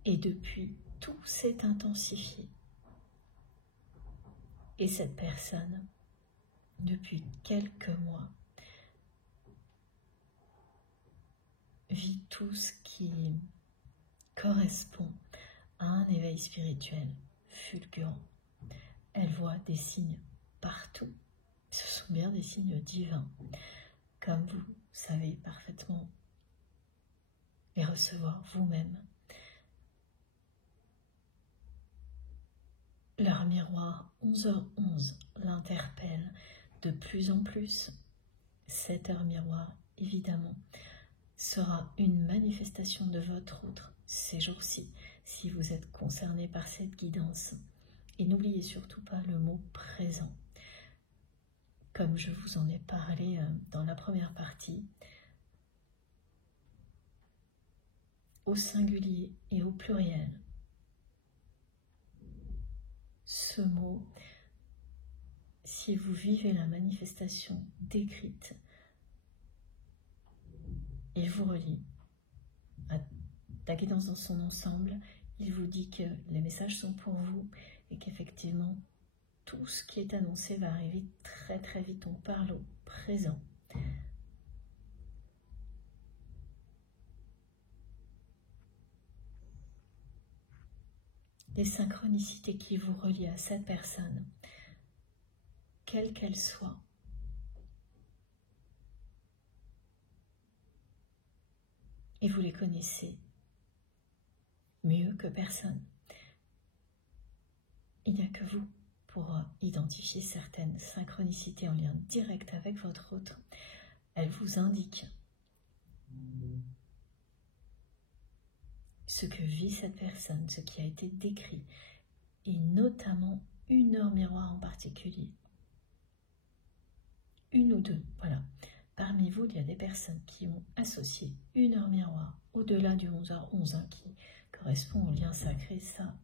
Et depuis, tout s'est intensifié. Et cette personne, depuis quelques mois, vit tout ce qui correspond à un éveil spirituel fulgurant. Elle voit des signes partout. Ce sont bien des signes divins, comme vous savez parfaitement les recevoir vous-même. Leur miroir 11h11 l'interpelle de plus en plus. 7h miroir, évidemment, sera une manifestation de votre autre ces jours-ci, si vous êtes concerné par cette guidance. Et n'oubliez surtout pas le mot présent. Comme je vous en ai parlé dans la première partie, au singulier et au pluriel, ce mot, si vous vivez la manifestation décrite, il vous relie à la guidance dans son ensemble. Il vous dit que les messages sont pour vous et qu'effectivement, tout ce qui est annoncé va arriver très très vite. On parle au présent. Les synchronicités qui vous relient à cette personne, quelle qu'elle soit, et vous les connaissez mieux que personne. Il n'y a que vous pour identifier certaines synchronicités en lien direct avec votre autre. Elle vous indique ce que vit cette personne, ce qui a été décrit, et notamment une heure miroir en particulier. Une ou deux, voilà. Parmi vous, il y a des personnes qui ont associé une heure miroir au-delà du 11h11 qui correspond au lien sacré, ça,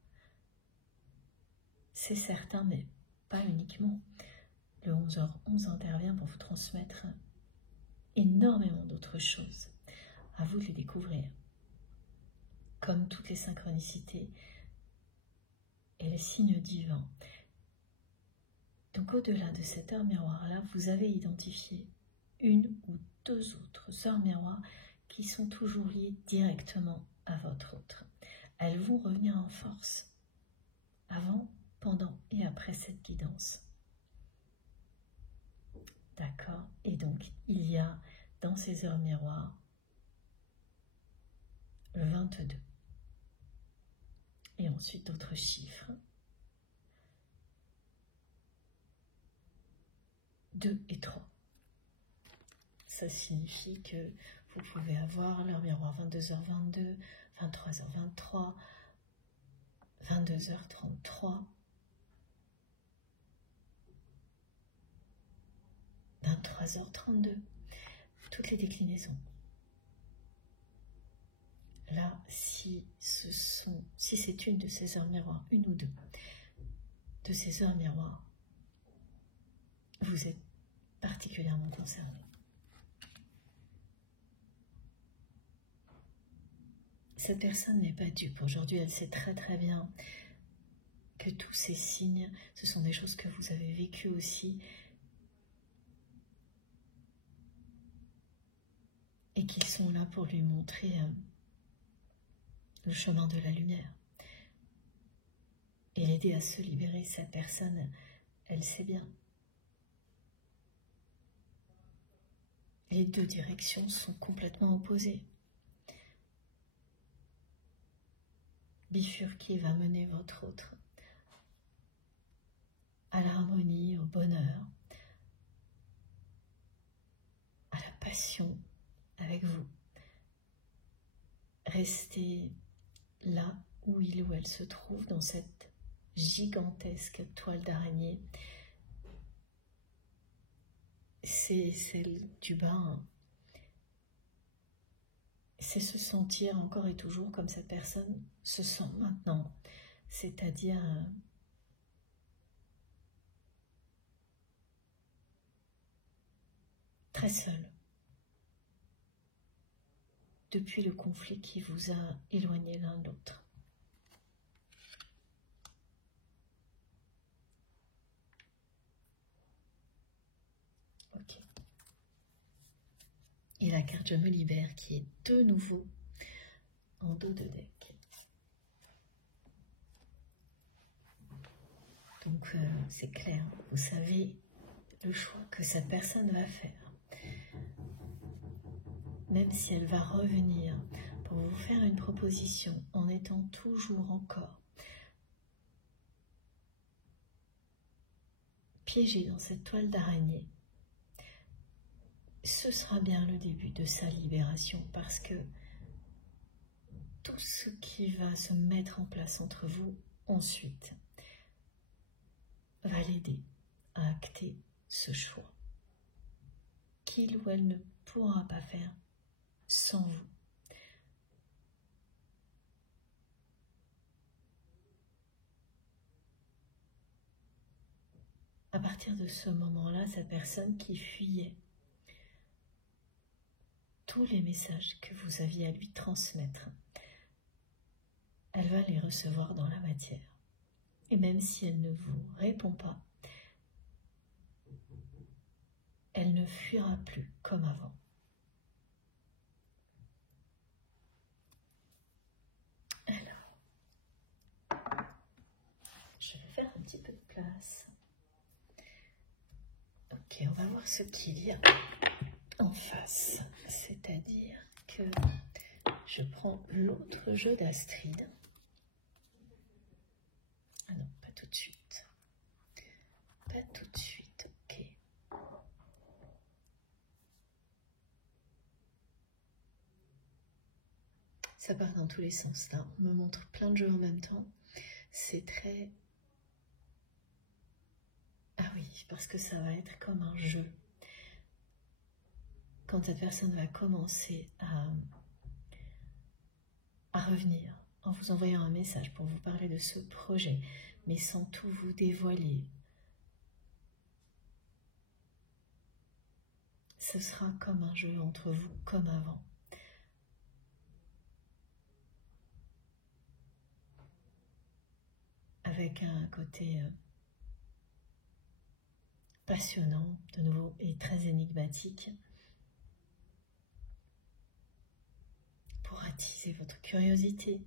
c'est certain, mais pas uniquement. Le 11h11 intervient pour vous transmettre énormément d'autres choses. À vous de les découvrir. Comme toutes les synchronicités et les signes divins. Donc au-delà de cette heure miroir-là, vous avez identifié une ou deux autres heures miroirs qui sont toujours liées directement à votre autre. Elles vont revenir en force avant, pendant et après cette guidance. D'accord? Et donc, il y a dans ces heures miroirs le 22. Et ensuite d'autres chiffres. 2 et 3. Ça signifie que vous pouvez avoir l'heure miroir 22h22, 23h23, 22h33, 23h32, toutes les déclinaisons. Là, si c'est une de ces heures miroirs, une ou deux de ces heures miroirs, vous êtes particulièrement concerné. Cette personne n'est pas dupe. Aujourd'hui, elle sait très très bien que tous ces signes, ce sont des choses que vous avez vécues aussi et qui sont là pour lui montrer le chemin de la lumière et l'aider à se libérer. Cette personne, elle sait bien. Les deux directions sont complètement opposées. Bifurquer va mener votre autre à l'harmonie, au bonheur, à la passion avec vous. Restez là où il ou elle se trouve, dans cette gigantesque toile d'araignée. C'est celle du bas. Hein. C'est se sentir encore et toujours comme cette personne se sent maintenant, c'est-à-dire très seule. Depuis le conflit qui vous a éloigné l'un de l'autre. Ok. Et la carte Je me libère qui est de nouveau en dos de deck. Donc c'est clair, vous savez le choix que cette personne va faire. Même si elle va revenir pour vous faire une proposition en étant toujours encore piégé dans cette toile d'araignée, ce sera bien le début de sa libération parce que tout ce qui va se mettre en place entre vous ensuite va l'aider à acter ce choix qu'il ou elle ne pourra pas faire sans vous. à partir de ce moment-là, cette personne qui fuyait tous les messages que vous aviez à lui transmettre, elle va les recevoir dans la matière. Et même si elle ne vous répond pas, elle ne fuira plus comme avant. Alors, je vais faire un petit peu de place. Ok, on va voir ce qu'il y a en face. C'est-à-dire que je prends l'autre jeu d'Astrid. Ah non, pas tout de suite. Pas tout de suite, ok. Ça part dans tous les sens. Là, on me montre plein de jeux en même temps. C'est très... Ah oui, parce que ça va être comme un jeu. Quand cette personne va commencer à revenir en vous envoyant un message pour vous parler de ce projet, mais sans tout vous dévoiler, ce sera comme un jeu entre vous, comme avant. Avec un côté passionnant, de nouveau, et très énigmatique, pour attiser votre curiosité.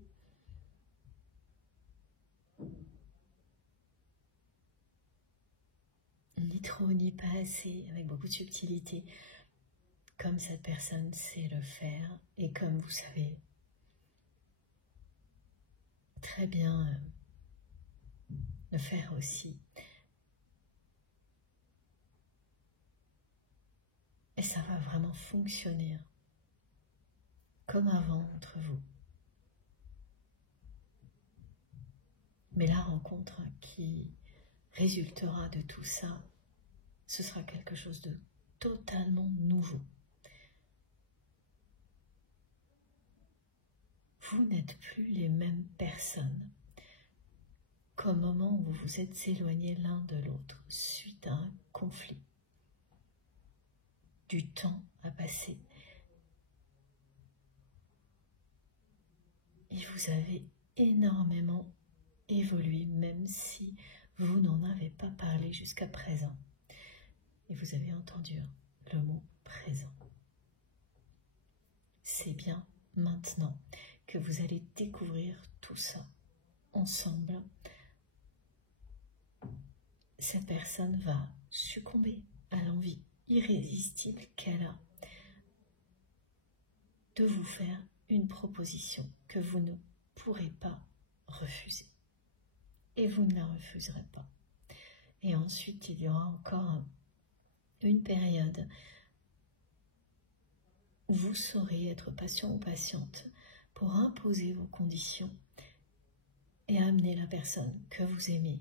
Ni trop, ni pas assez, avec beaucoup de subtilité, comme cette personne sait le faire, et comme vous savez très bien le faire aussi. Et ça va vraiment fonctionner comme avant entre vous. Mais la rencontre qui résultera de tout ça, ce sera quelque chose de totalement nouveau. Vous n'êtes plus les mêmes personnes qu'au moment où vous vous êtes éloignés l'un de l'autre suite à un conflit. Du temps a passé et vous avez énormément évolué, même si vous n'en avez pas parlé jusqu'à présent. Et vous avez entendu le mot présent. C'est bien maintenant que vous allez découvrir tout ça ensemble. Cette personne va succomber à l'envie irrésistible qu'elle a de vous faire une proposition que vous ne pourrez pas refuser. Et vous ne la refuserez pas. Et ensuite, il y aura encore une période où vous saurez être patient ou patiente pour imposer vos conditions et amener la personne que vous aimez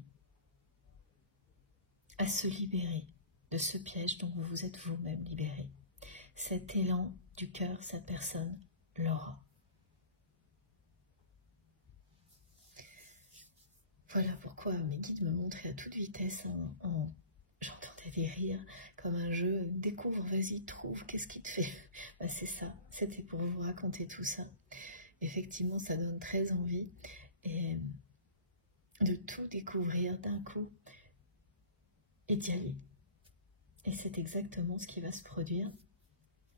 à se libérer de ce piège dont vous vous êtes vous-même libéré. Cet élan du cœur, cette personne l'aura. Voilà pourquoi mes guides me montraient à toute vitesse j'entendais des rires comme un jeu. Découvre, vas-y, trouve, qu'est-ce qui te fait? Ben, c'est ça, c'était pour vous raconter tout ça. Effectivement, ça donne très envie et de tout découvrir d'un coup et d'y aller. Et c'est exactement ce qui va se produire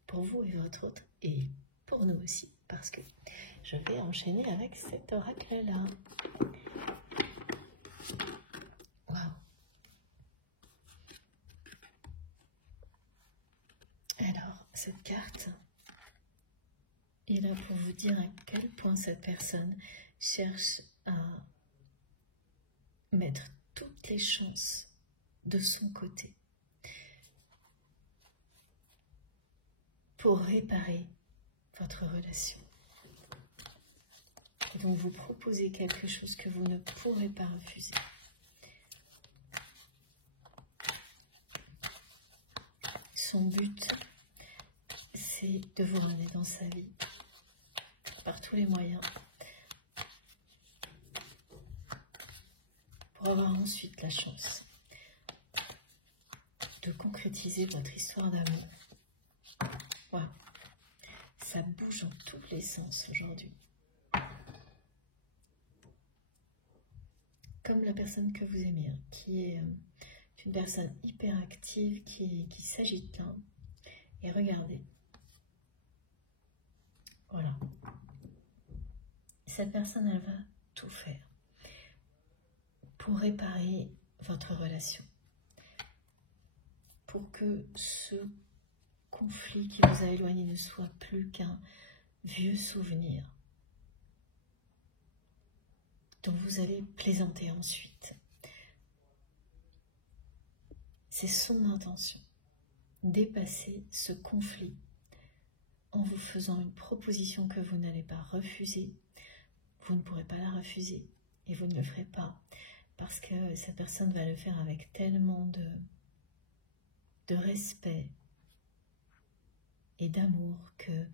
pour vous et votre autre, et pour nous aussi, parce que je vais enchaîner avec cet oracle-là. Waouh! Alors, cette carte est là pour vous dire à quel point cette personne cherche à mettre toutes les chances de son côté pour réparer votre relation. Et donc vous proposez quelque chose que vous ne pourrez pas refuser. Son but, c'est de vous ramener dans sa vie par tous les moyens pour avoir ensuite la chance de concrétiser votre histoire d'amour. Voilà. Ça bouge dans tous les sens aujourd'hui. Comme la personne que vous aimez, hein, qui est une personne hyper active, qui s'agite là. Et regardez. Voilà. Cette personne, elle va tout faire pour réparer votre relation. Pour que ce conflit qui vous a éloigné ne soit plus qu'un vieux souvenir dont vous allez plaisanter ensuite. C'est son intention, dépasser ce conflit en vous faisant une proposition que vous n'allez pas refuser. Vous ne pourrez pas la refuser et vous ne le ferez pas parce que cette personne va le faire avec tellement de respect et d'amour que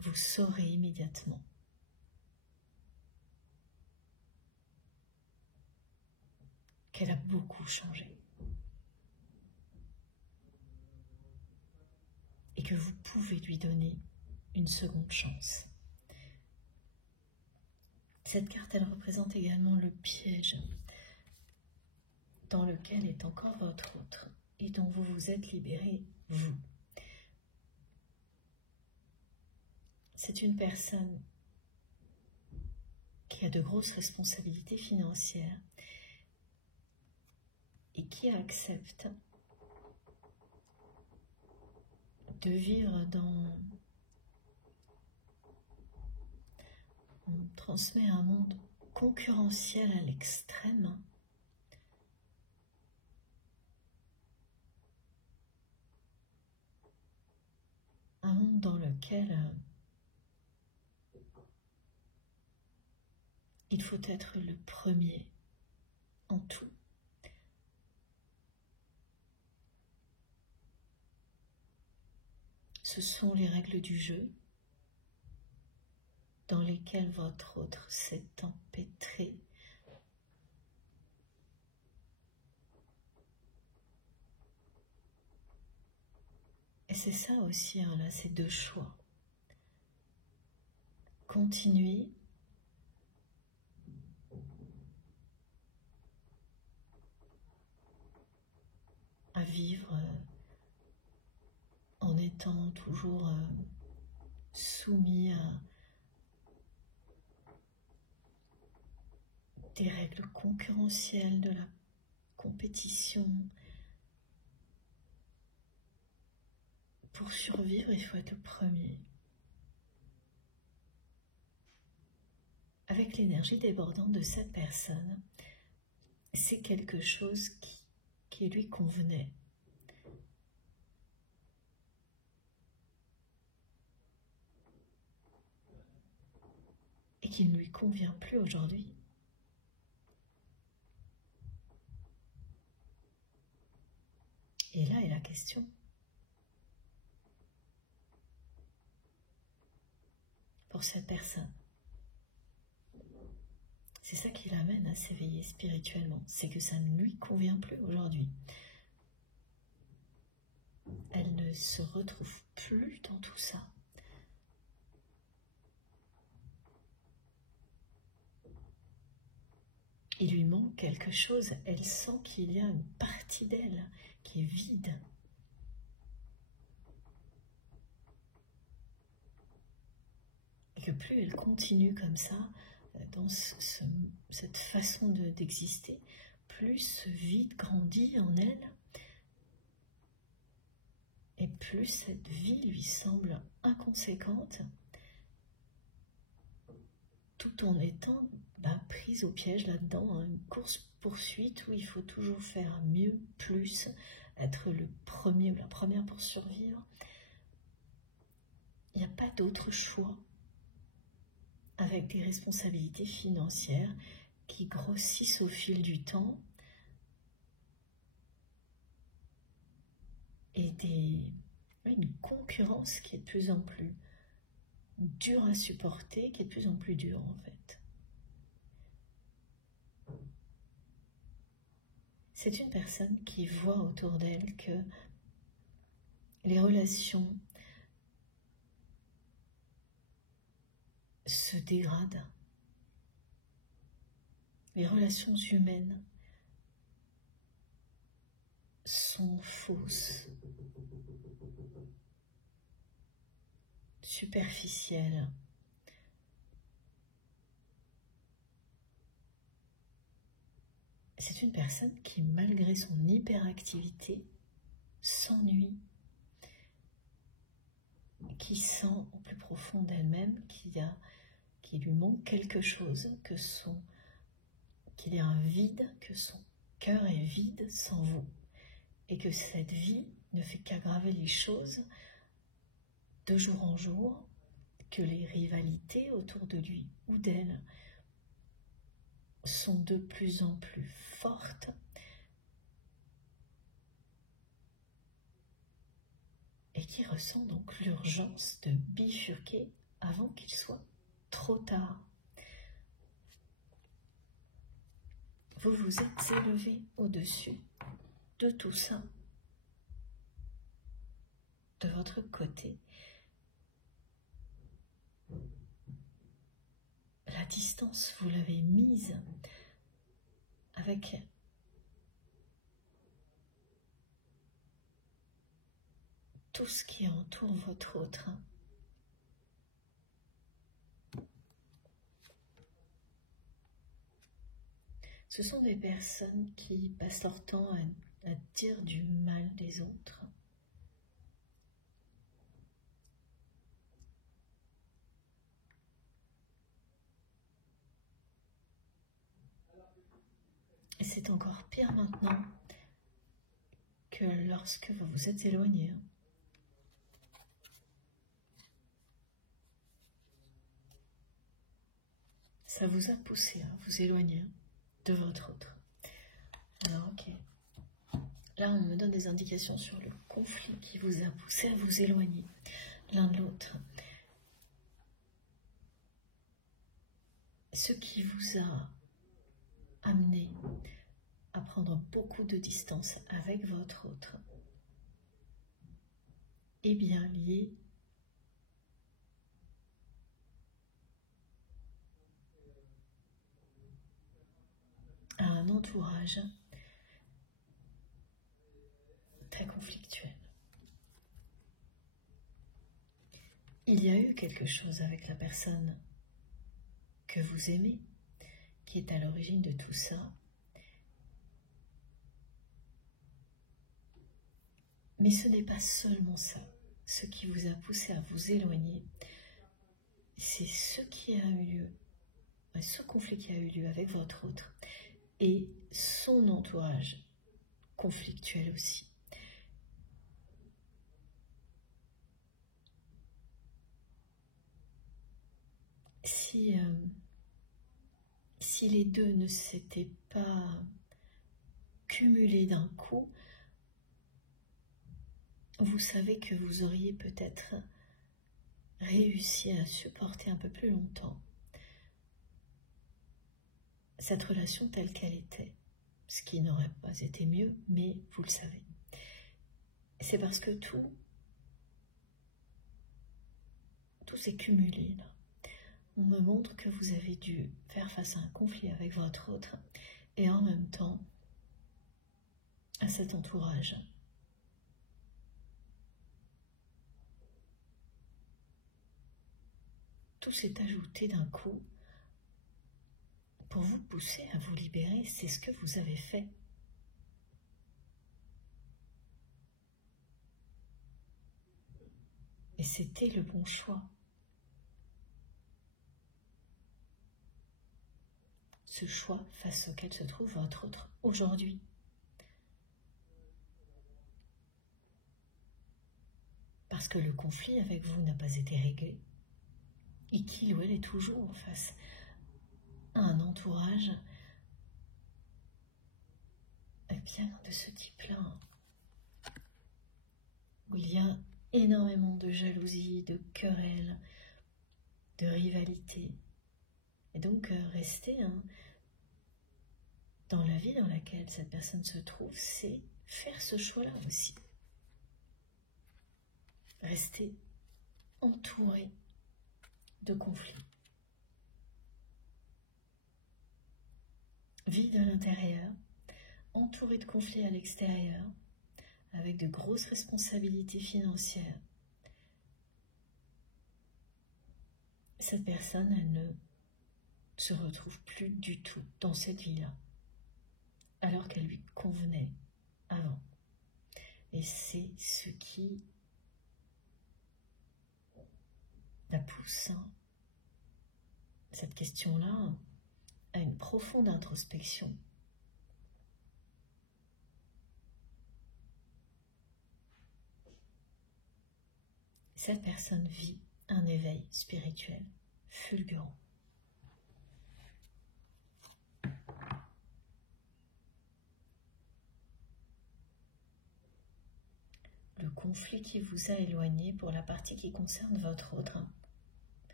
vous saurez immédiatement qu'elle a beaucoup changé et que vous pouvez lui donner une seconde chance. Cette carte, elle représente également le piège dans lequel est encore votre autre et dont vous vous êtes libéré, vous. C'est une personne qui a de grosses responsabilités financières et qui accepte de vivre dans... On transmet un monde concurrentiel à l'extrême. Un monde dans lequel il faut être le premier en tout. Ce sont les règles du jeu dans lesquelles votre autre s'est empêtré. Et c'est ça aussi, hein, là, c'est deux choix. Continuer à vivre en étant toujours soumis à des règles concurrentielles de la compétition. Pour survivre, il faut être le premier. Avec l'énergie débordante de cette personne, c'est quelque chose qui lui convenait. Et qui ne lui convient plus aujourd'hui. Et là est la question. Pour cette personne. C'est ça qui l'amène à s'éveiller spirituellement. C'est que ça ne lui convient plus aujourd'hui. Elle ne se retrouve plus dans tout ça. Il lui manque quelque chose. Elle sent qu'il y a une partie d'elle qui est vide. Et que plus elle continue comme ça, dans cette façon d'exister, plus ce vide grandit en elle, et plus cette vie lui semble inconséquente, tout en étant prise au piège là-dedans, hein, une course-poursuite où il faut toujours faire mieux, plus, être le premier ou la première pour survivre. Il n'y a pas d'autre choix. Avec des responsabilités financières qui grossissent au fil du temps et une concurrence qui est de plus en plus dure à supporter, qui est de plus en plus dure en fait. C'est une personne qui voit autour d'elle que les relations se dégradent. Les relations humaines sont fausses, superficielles. C'est une personne qui, malgré son hyperactivité, s'ennuie, qui sent au plus profond d'elle-même qu'il lui manque quelque chose, qu'il y a un vide, que son cœur est vide sans vous, et que cette vie ne fait qu'aggraver les choses de jour en jour, que les rivalités autour de lui ou d'elle sont de plus en plus fortes, et qui ressent donc l'urgence de bifurquer avant qu'il soit trop tard. Vous vous êtes élevé au-dessus de tout ça. De votre côté, la distance, vous l'avez mise avec tout ce qui entoure votre autre. Ce sont des personnes qui passent leur temps à dire du mal des autres. Et c'est encore pire maintenant que lorsque vous vous êtes éloigné. Ça vous a poussé à vous éloigner de votre autre. Alors, ok. Là, on me donne des indications sur le conflit qui vous a poussé à vous éloigner l'un de l'autre. Ce qui vous a amené à prendre beaucoup de distance avec votre autre est bien lié à un entourage très conflictuel. Il y a eu quelque chose avec la personne que vous aimez qui est à l'origine de tout ça. Mais ce n'est pas seulement ça. Ce qui vous a poussé à vous éloigner, c'est ce conflit qui a eu lieu avec votre autre et son entourage conflictuel aussi. Si les deux ne s'étaient pas cumulés d'un coup, vous savez que vous auriez peut-être réussi à supporter un peu plus longtemps cette relation telle qu'elle était, ce qui n'aurait pas été mieux, mais vous le savez. C'est parce que tout s'est cumulé là. On me montre que vous avez dû faire face à un conflit avec votre autre et en même temps à cet entourage. Tout s'est ajouté d'un coup pour vous pousser à vous libérer. C'est ce que vous avez fait. Et c'était le bon choix. Ce choix face auquel se trouve votre autre aujourd'hui. Parce que le conflit avec vous n'a pas été réglé. Et qu'il ou elle est toujours face à un entourage bien de ce type-là, où il y a énormément de jalousie, de querelles, de rivalité. Et donc rester dans la vie dans laquelle cette personne se trouve, c'est faire ce choix-là aussi. Rester entouré de conflits. Vide à l'intérieur, entouré de conflits à l'extérieur, avec de grosses responsabilités financières. Cette personne, elle ne se retrouve plus du tout dans cette vie-là, alors qu'elle lui convenait avant. Et c'est ce qui la pousse, cette question-là, à une profonde introspection. Cette personne vit un éveil spirituel fulgurant. Le conflit qui vous a éloigné pour la partie qui concerne votre autre,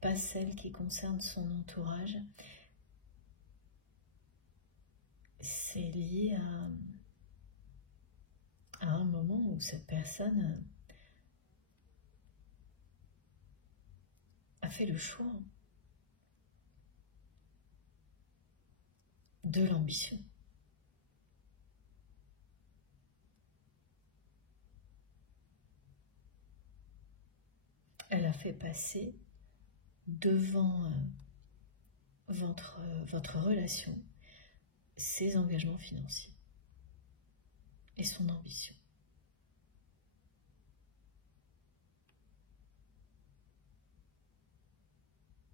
pas celle qui concerne son entourage, c'est lié à un moment où cette personne a fait le choix de l'ambition. Elle a fait passer devant votre relation ses engagements financiers et son ambition.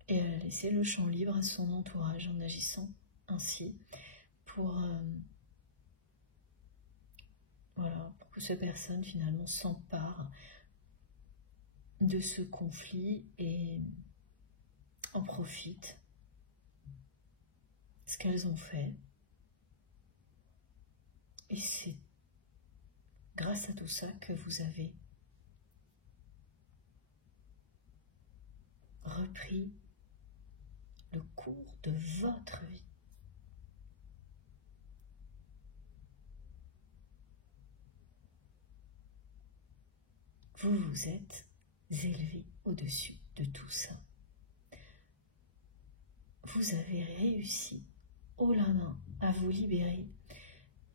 Et elle a laissé le champ libre à son entourage en agissant ainsi pour que cette personne finalement s'empare de ce conflit et en profite. Ce qu'elles ont fait. Et c'est grâce à tout ça que vous avez repris le cours de votre vie. Vous vous êtes élevé au-dessus de tout ça. Vous avez réussi, haut la main, à vous libérer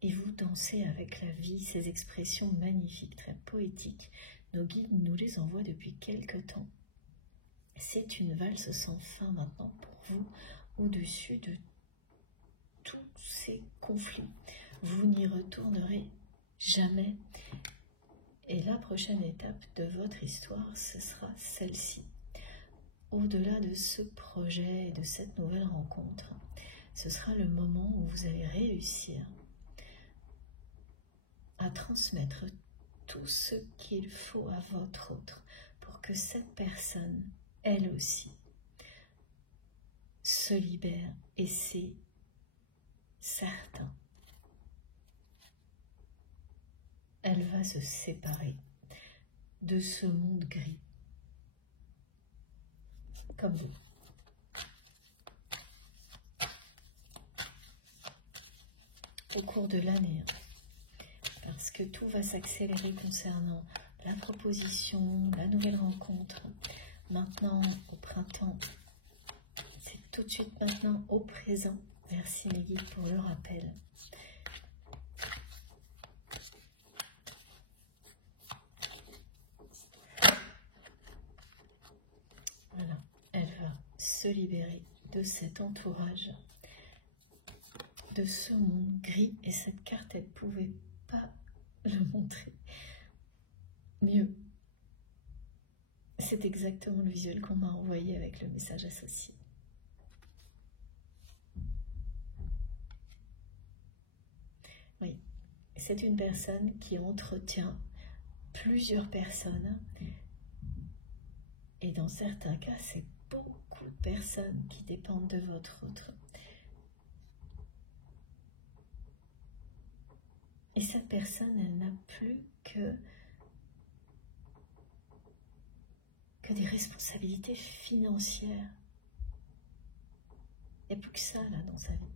et vous dansez avec la vie, ces expressions magnifiques, très poétiques. Nos guides nous les envoient depuis quelque temps. C'est une valse sans fin maintenant pour vous, au-dessus de tous ces conflits. Vous n'y retournerez jamais. Et la prochaine étape de votre histoire, ce sera celle-ci. Au-delà de ce projet et de cette nouvelle rencontre, ce sera le moment où vous allez réussir à transmettre tout ce qu'il faut à votre autre pour que cette personne, elle aussi, se libère. Et c'est certain. Elle va se séparer de ce monde gris, comme vous. Au cours de l'année, parce que tout va s'accélérer concernant la proposition, la nouvelle rencontre. Maintenant, au printemps, c'est tout de suite maintenant, au présent. Merci mes guides pour le rappel. Voilà, elle va se libérer de cet entourage, de ce monde gris. Et cette carte, elle ne pouvait pas le montrer mieux. C'est exactement le visuel qu'on m'a envoyé avec le message associé. Oui, c'est une personne qui entretient plusieurs personnes. Et dans certains cas, c'est beaucoup de personnes qui dépendent de votre autre. Et cette personne, elle n'a plus que des responsabilités financières. Il n'y a plus que ça là dans sa vie.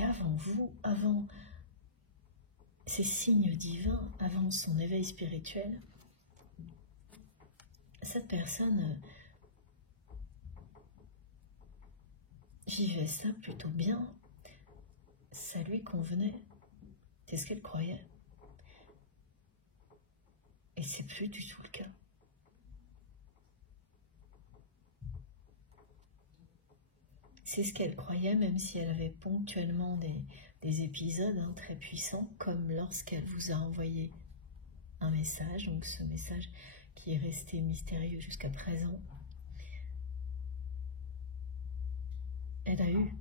Et avant vous, avant ces signes divins, avant son éveil spirituel, cette personne vivait ça plutôt bien, ça lui convenait, c'est ce qu'elle croyait. Et c'est plus du tout le cas. C'est ce qu'elle croyait, même si elle avait ponctuellement des épisodes très puissants, comme lorsqu'elle vous a envoyé un message, donc ce message qui est resté mystérieux jusqu'à présent. Elle a eu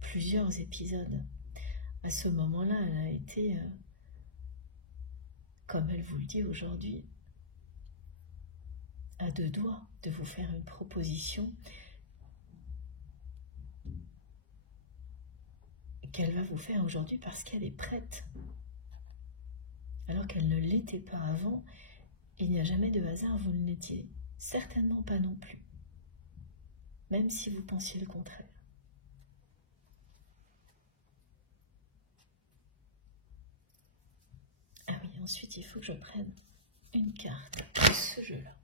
plusieurs épisodes. À ce moment-là, elle a été, comme elle vous le dit aujourd'hui, à deux doigts de vous faire une proposition qu'elle va vous faire aujourd'hui parce qu'elle est prête. Alors qu'elle ne l'était pas avant, il n'y a jamais de hasard, vous ne l'étiez certainement pas non plus. Même si vous pensiez le contraire. Ah oui, ensuite il faut que je prenne une carte de ce jeu-là.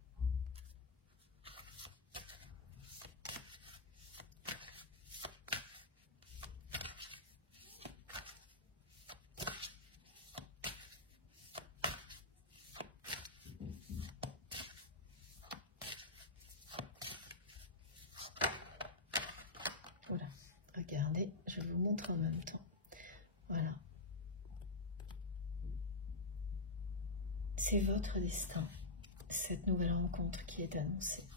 Voilà, regardez, je vous montre en même temps. Voilà. C'est votre destin, cette nouvelle rencontre qui est annoncée.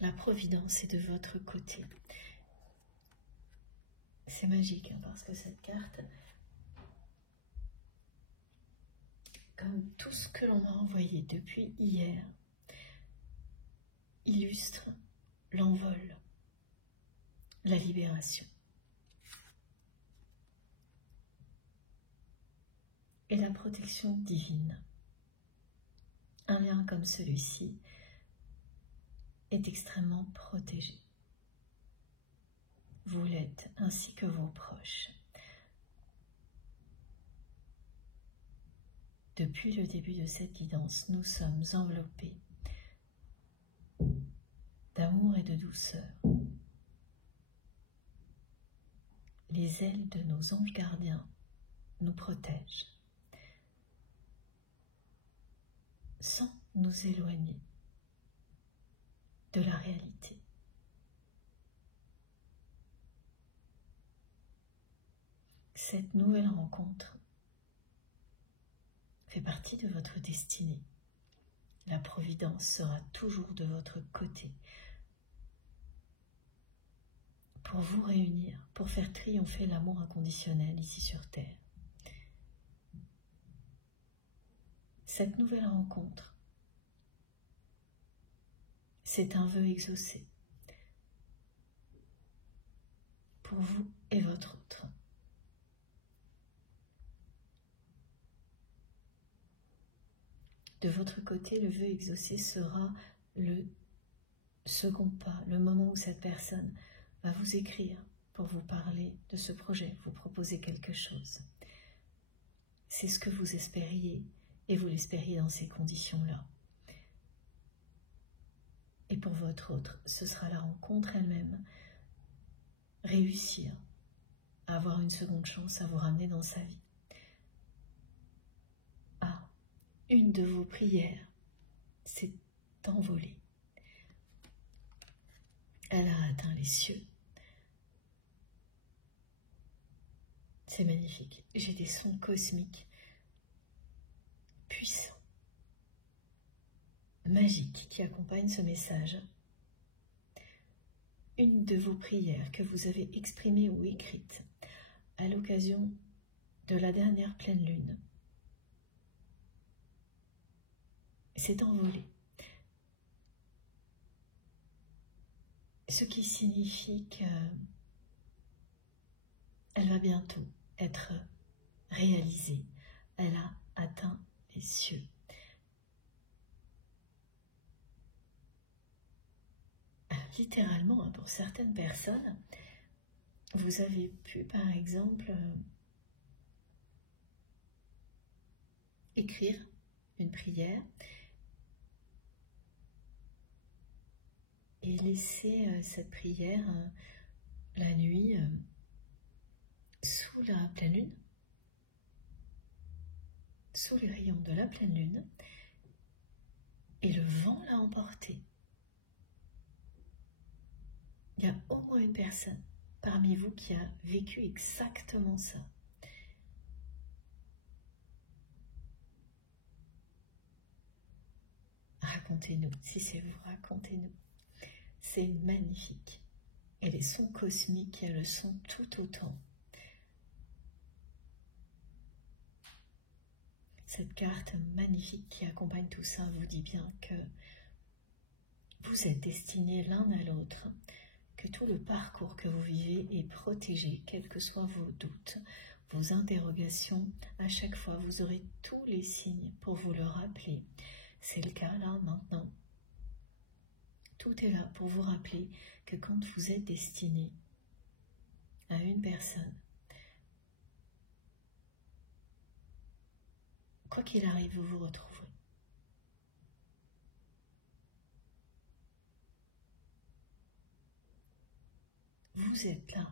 La providence est de votre côté. C'est magique, parce que cette carte, comme tout ce que l'on m'a envoyé depuis hier, illustre l'envol, la libération. Et la protection divine. Un lien comme celui-ci est extrêmement protégé. Vous l'êtes, ainsi que vos proches. Depuis le début de cette guidance, nous sommes enveloppés d'amour et de douceur. Les ailes de nos anges gardiens nous protègent, sans nous éloigner de la réalité. Cette nouvelle rencontre fait partie de votre destinée. La providence sera toujours de votre côté pour vous réunir, pour faire triompher l'amour inconditionnel ici sur Terre. Cette nouvelle rencontre, c'est un vœu exaucé pour vous et votre autre. De votre côté, le vœu exaucé sera le second pas, le moment où cette personne va vous écrire pour vous parler de ce projet, vous proposer quelque chose. C'est ce que vous espériez, et vous l'espériez dans ces conditions-là. Et pour votre autre, ce sera la rencontre elle-même, réussir à avoir une seconde chance à vous ramener dans sa vie. Ah, une de vos prières s'est envolée. Elle a atteint les cieux. C'est magnifique. J'ai des sons cosmiques puissants, magiques, qui accompagnent ce message. Une de vos prières que vous avez exprimées ou écrites à l'occasion de la dernière pleine lune s'est envolée. Ce qui signifie qu'elle va bientôt être réalisée. Elle a atteint les cieux. littéralement, hein, pour certaines personnes, vous avez pu, par exemple, écrire une prière et laisser cette prière la nuit sous la pleine lune, sous les rayons de la pleine lune, et le vent l'a emporté. Il y a au moins une personne parmi vous qui a vécu exactement ça. Racontez-nous, si c'est vous, racontez-nous. C'est magnifique. Et les sons cosmiques le sont tout autant. Cette carte magnifique qui accompagne tout ça vous dit bien que vous êtes destinés l'un à l'autre, que tout le parcours que vous vivez est protégé, quels que soient vos doutes, vos interrogations. À chaque fois, vous aurez tous les signes pour vous le rappeler. C'est le cas là, maintenant. Tout est là pour vous rappeler que quand vous êtes destiné à une personne, quoi qu'il arrive, vous vous retrouverez. Vous êtes là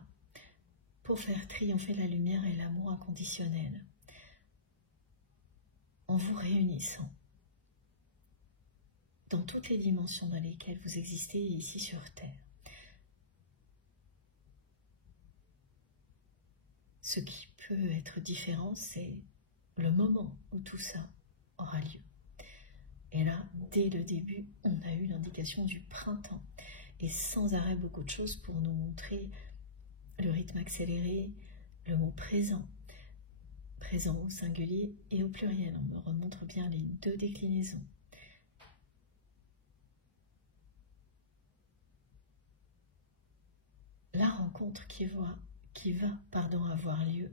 pour faire triompher la lumière et l'amour inconditionnel en vous réunissant dans toutes les dimensions dans lesquelles vous existez ici sur Terre. Ce qui peut être différent, c'est le moment où tout ça aura lieu. Et là, dès le début, on a eu l'indication du printemps. Et sans arrêt, beaucoup de choses pour nous montrer le rythme accéléré, le mot présent. Présent au singulier et au pluriel. On me remontre bien les deux déclinaisons. La rencontre qui va avoir lieu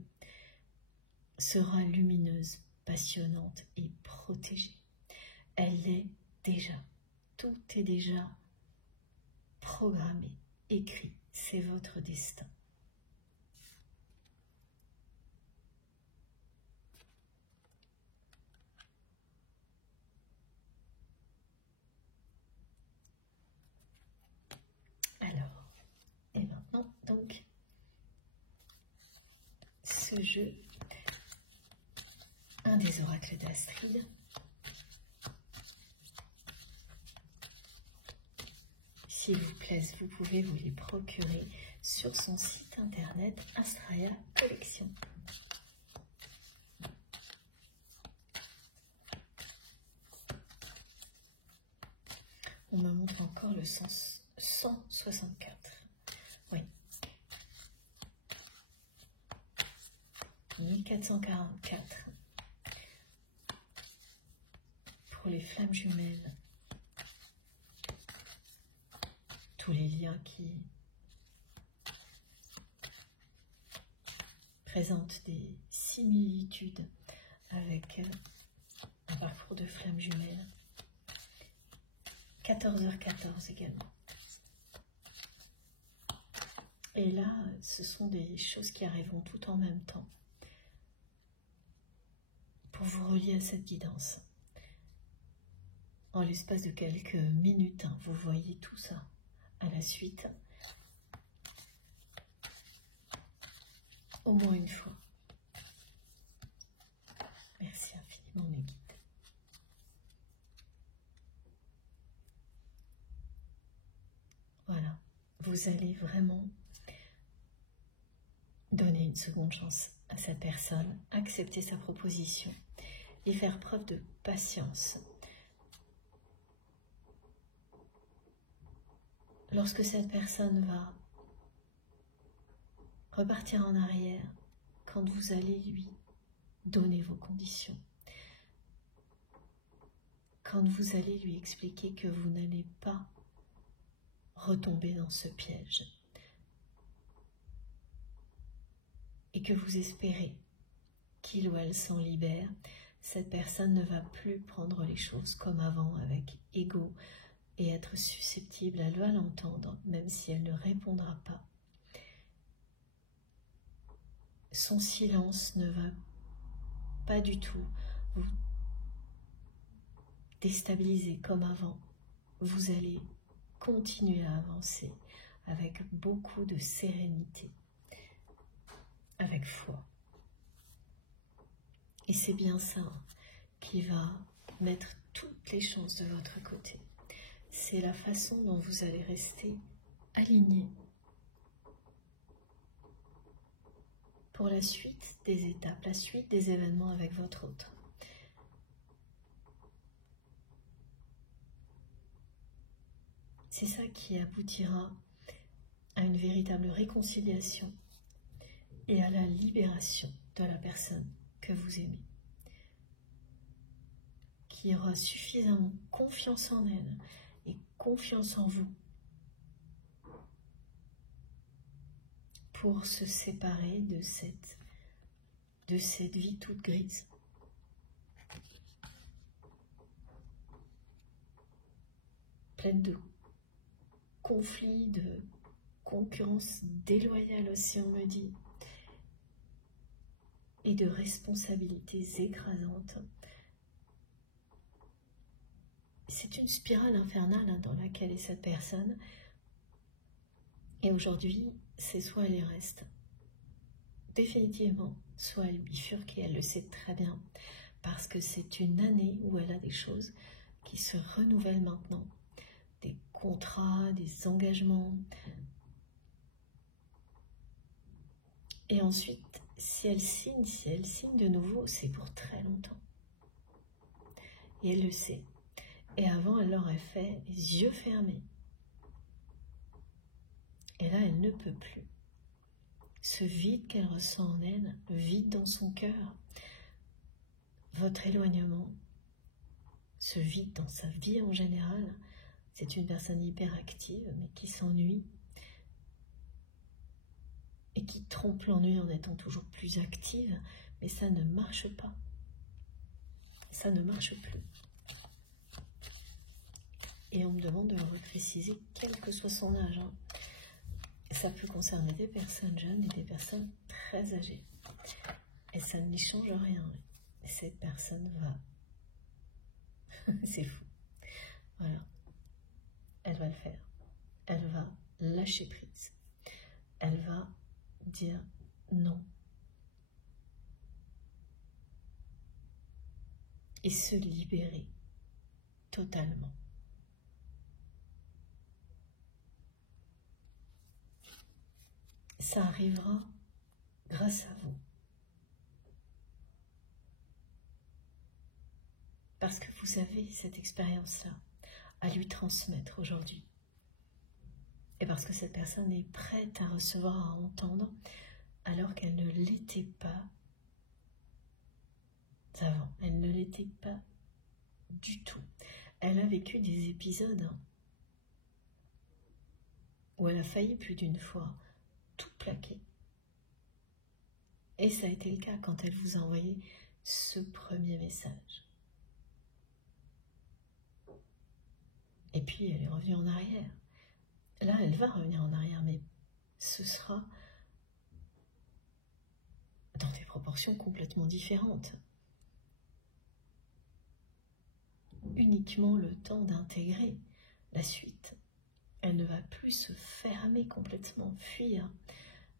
sera lumineuse, passionnante et protégée. Elle l'est déjà. Tout est déjà programmé, écrit. C'est votre destin. Alors, et maintenant, donc, ce jeu, un des oracles d'Astrid, s'il vous plaît, vous pouvez vous les procurer sur son site internet Astraya Collection. On me montre encore le sens 164. Oui. 1444. Pour les flammes jumelles. Tous les liens qui présentent des similitudes avec un parcours de flammes jumelles. 14h14 également. Et là, ce sont des choses qui arriveront tout en même temps pour vous relier à cette guidance. En l'espace de quelques minutes, vous voyez tout ça. À la suite, au moins une fois. Merci infiniment mes guides. Voilà, vous allez vraiment donner une seconde chance à cette personne, accepter sa proposition et faire preuve de patience. Lorsque cette personne va repartir en arrière, quand vous allez lui donner vos conditions, quand vous allez lui expliquer que vous n'allez pas retomber dans ce piège et que vous espérez qu'il ou elle s'en libère, cette personne ne va plus prendre les choses comme avant avec ego, et être susceptible, elle va l'entendre, même si elle ne répondra pas. Son silence ne va pas du tout vous déstabiliser comme avant. Vous allez continuer à avancer avec beaucoup de sérénité, avec foi. Et c'est bien ça qui va mettre toutes les chances de votre côté. C'est la façon dont vous allez rester aligné pour la suite des étapes, la suite des événements avec votre autre. C'est ça qui aboutira à une véritable réconciliation et à la libération de la personne que vous aimez, qui aura suffisamment confiance en elle et confiance en vous pour se séparer de cette vie toute grise. Pleine de conflits, de concurrence déloyale aussi on me dit, et de responsabilités écrasantes. C'est une spirale infernale dans laquelle est cette personne. Et aujourd'hui, c'est soit elle y reste définitivement, soit elle bifurque et elle le sait très bien. Parce que c'est une année où elle a des choses qui se renouvellent maintenant. Des contrats, des engagements. Et ensuite, si elle signe de nouveau, c'est pour très longtemps. Et elle le sait. Et avant, elle l'aurait fait les yeux fermés. Et là, elle ne peut plus. Ce vide qu'elle ressent en elle, le vide dans son cœur, votre éloignement, ce vide dans sa vie en général, c'est une personne hyperactive, mais qui s'ennuie et qui trompe l'ennui en étant toujours plus active, mais ça ne marche pas. Ça ne marche plus. Et on me demande de le préciser, quel que soit son âge. Ça peut concerner des personnes jeunes et des personnes très âgées. Et ça n'y change rien. Et cette personne va... C'est fou. Voilà. Elle va le faire. Elle va lâcher prise. Elle va dire non. Et se libérer totalement. Ça arrivera grâce à vous. Parce que vous avez cette expérience-là à lui transmettre aujourd'hui. Et parce que cette personne est prête à recevoir, à entendre, alors qu'elle ne l'était pas avant. Elle ne l'était pas du tout. Elle a vécu des épisodes où elle a failli plus d'une fois tout plaquer. Et ça a été le cas quand elle vous a envoyé ce premier message. Et puis elle est revenue en arrière. Là, elle va revenir en arrière, mais ce sera dans des proportions complètement différentes. Uniquement le temps d'intégrer la suite. Elle ne va plus se fermer complètement, fuir.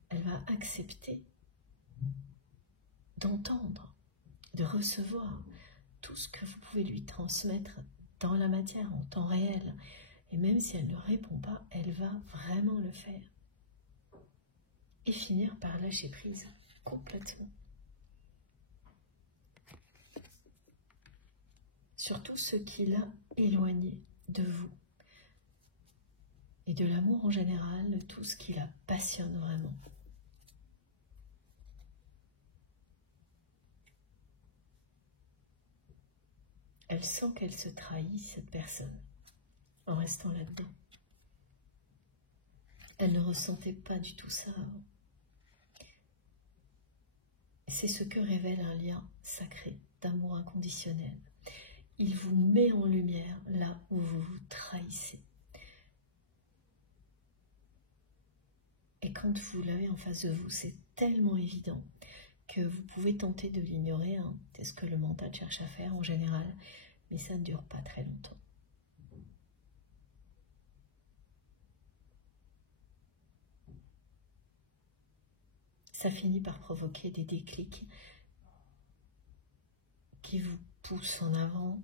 Elle va accepter d'entendre, de recevoir tout ce que vous pouvez lui transmettre dans la matière, en temps réel. Et même si elle ne répond pas, elle va vraiment le faire. Et finir par lâcher prise complètement. Surtout ce qui l'a éloigné de vous. Et de l'amour en général, de tout ce qui la passionne vraiment. Elle sent qu'elle se trahit, cette personne, en restant là-dedans. Elle ne ressentait pas du tout ça avant. C'est ce que révèle un lien sacré d'amour inconditionnel, il vous met en lumière là où vous vous trahissez. Et quand vous l'avez en face de vous, c'est tellement évident que vous pouvez tenter de l'ignorer. Hein. C'est ce que le mental cherche à faire en général, mais ça ne dure pas très longtemps. Ça finit par provoquer des déclics qui vous poussent en avant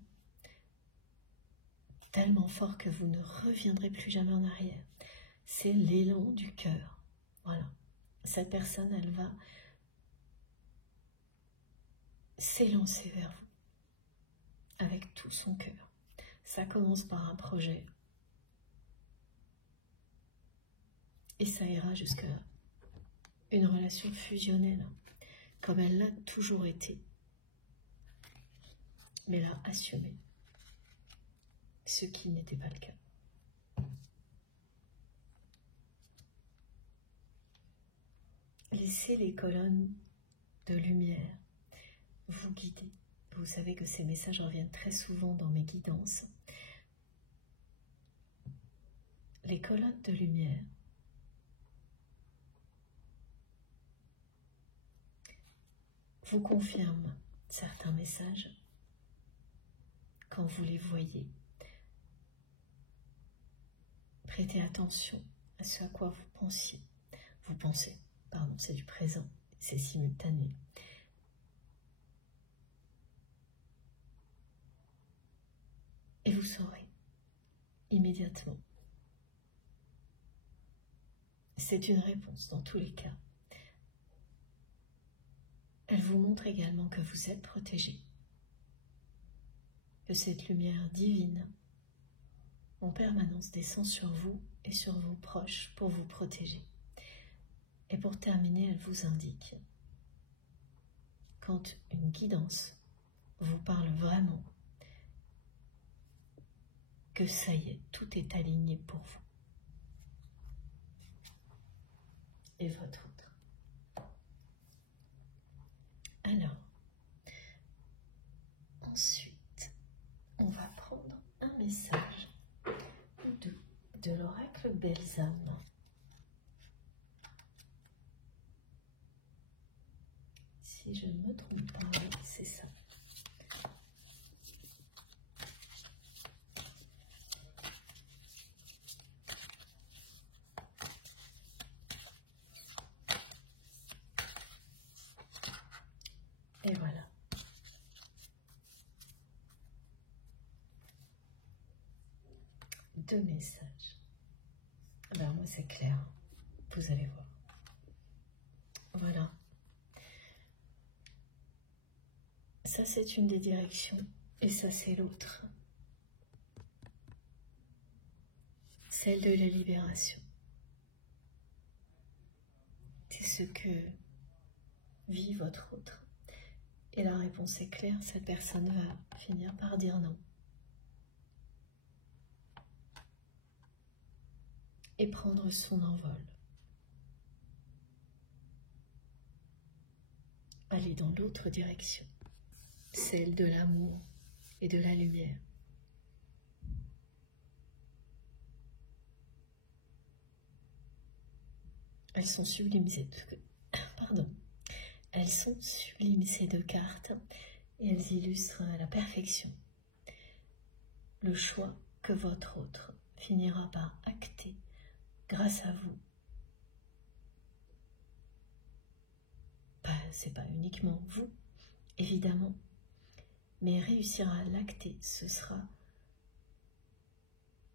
tellement fort que vous ne reviendrez plus jamais en arrière. C'est l'élan du cœur. Voilà. Cette personne, elle va s'élancer vers vous avec tout son cœur. Ça commence par un projet et ça ira jusque là. Une relation fusionnelle, comme elle l'a toujours été, mais elle a assumé ce qui n'était pas le cas. Laissez les colonnes de lumière vous guider. Vous savez que ces messages reviennent très souvent dans mes guidances. Les colonnes de lumière vous confirment certains messages quand vous les voyez. Prêtez attention à ce à quoi vous pensiez. Vous pensez, pardon, c'est du présent, c'est simultané. Et vous saurez immédiatement. C'est une réponse dans tous les cas. Elle vous montre également que vous êtes protégé, que cette lumière divine en permanence descend sur vous et sur vos proches pour vous protéger. Et pour terminer, elle vous indique, quand une guidance vous parle vraiment, que ça y est, tout est aligné pour vous. Et votre autre. Alors, ensuite, on va prendre un message de l'oracle Belzane. Si je ne me trompe pas, oui, c'est ça. Et voilà. Deux messages. Alors moi c'est clair, vous allez voir. Voilà. Ça c'est une des directions et ça c'est l'autre. Celle de la libération. C'est ce que vit votre autre. Et la réponse est claire, cette personne va finir par dire non. Et prendre son envol. Aller dans l'autre direction, celle de l'amour et de la lumière. Elles sont sublimes, elles sont sublimes ces deux cartes et elles illustrent à la perfection le choix que votre autre finira par acter grâce à vous. C'est pas uniquement vous, évidemment, mais réussira à l'acter, ce sera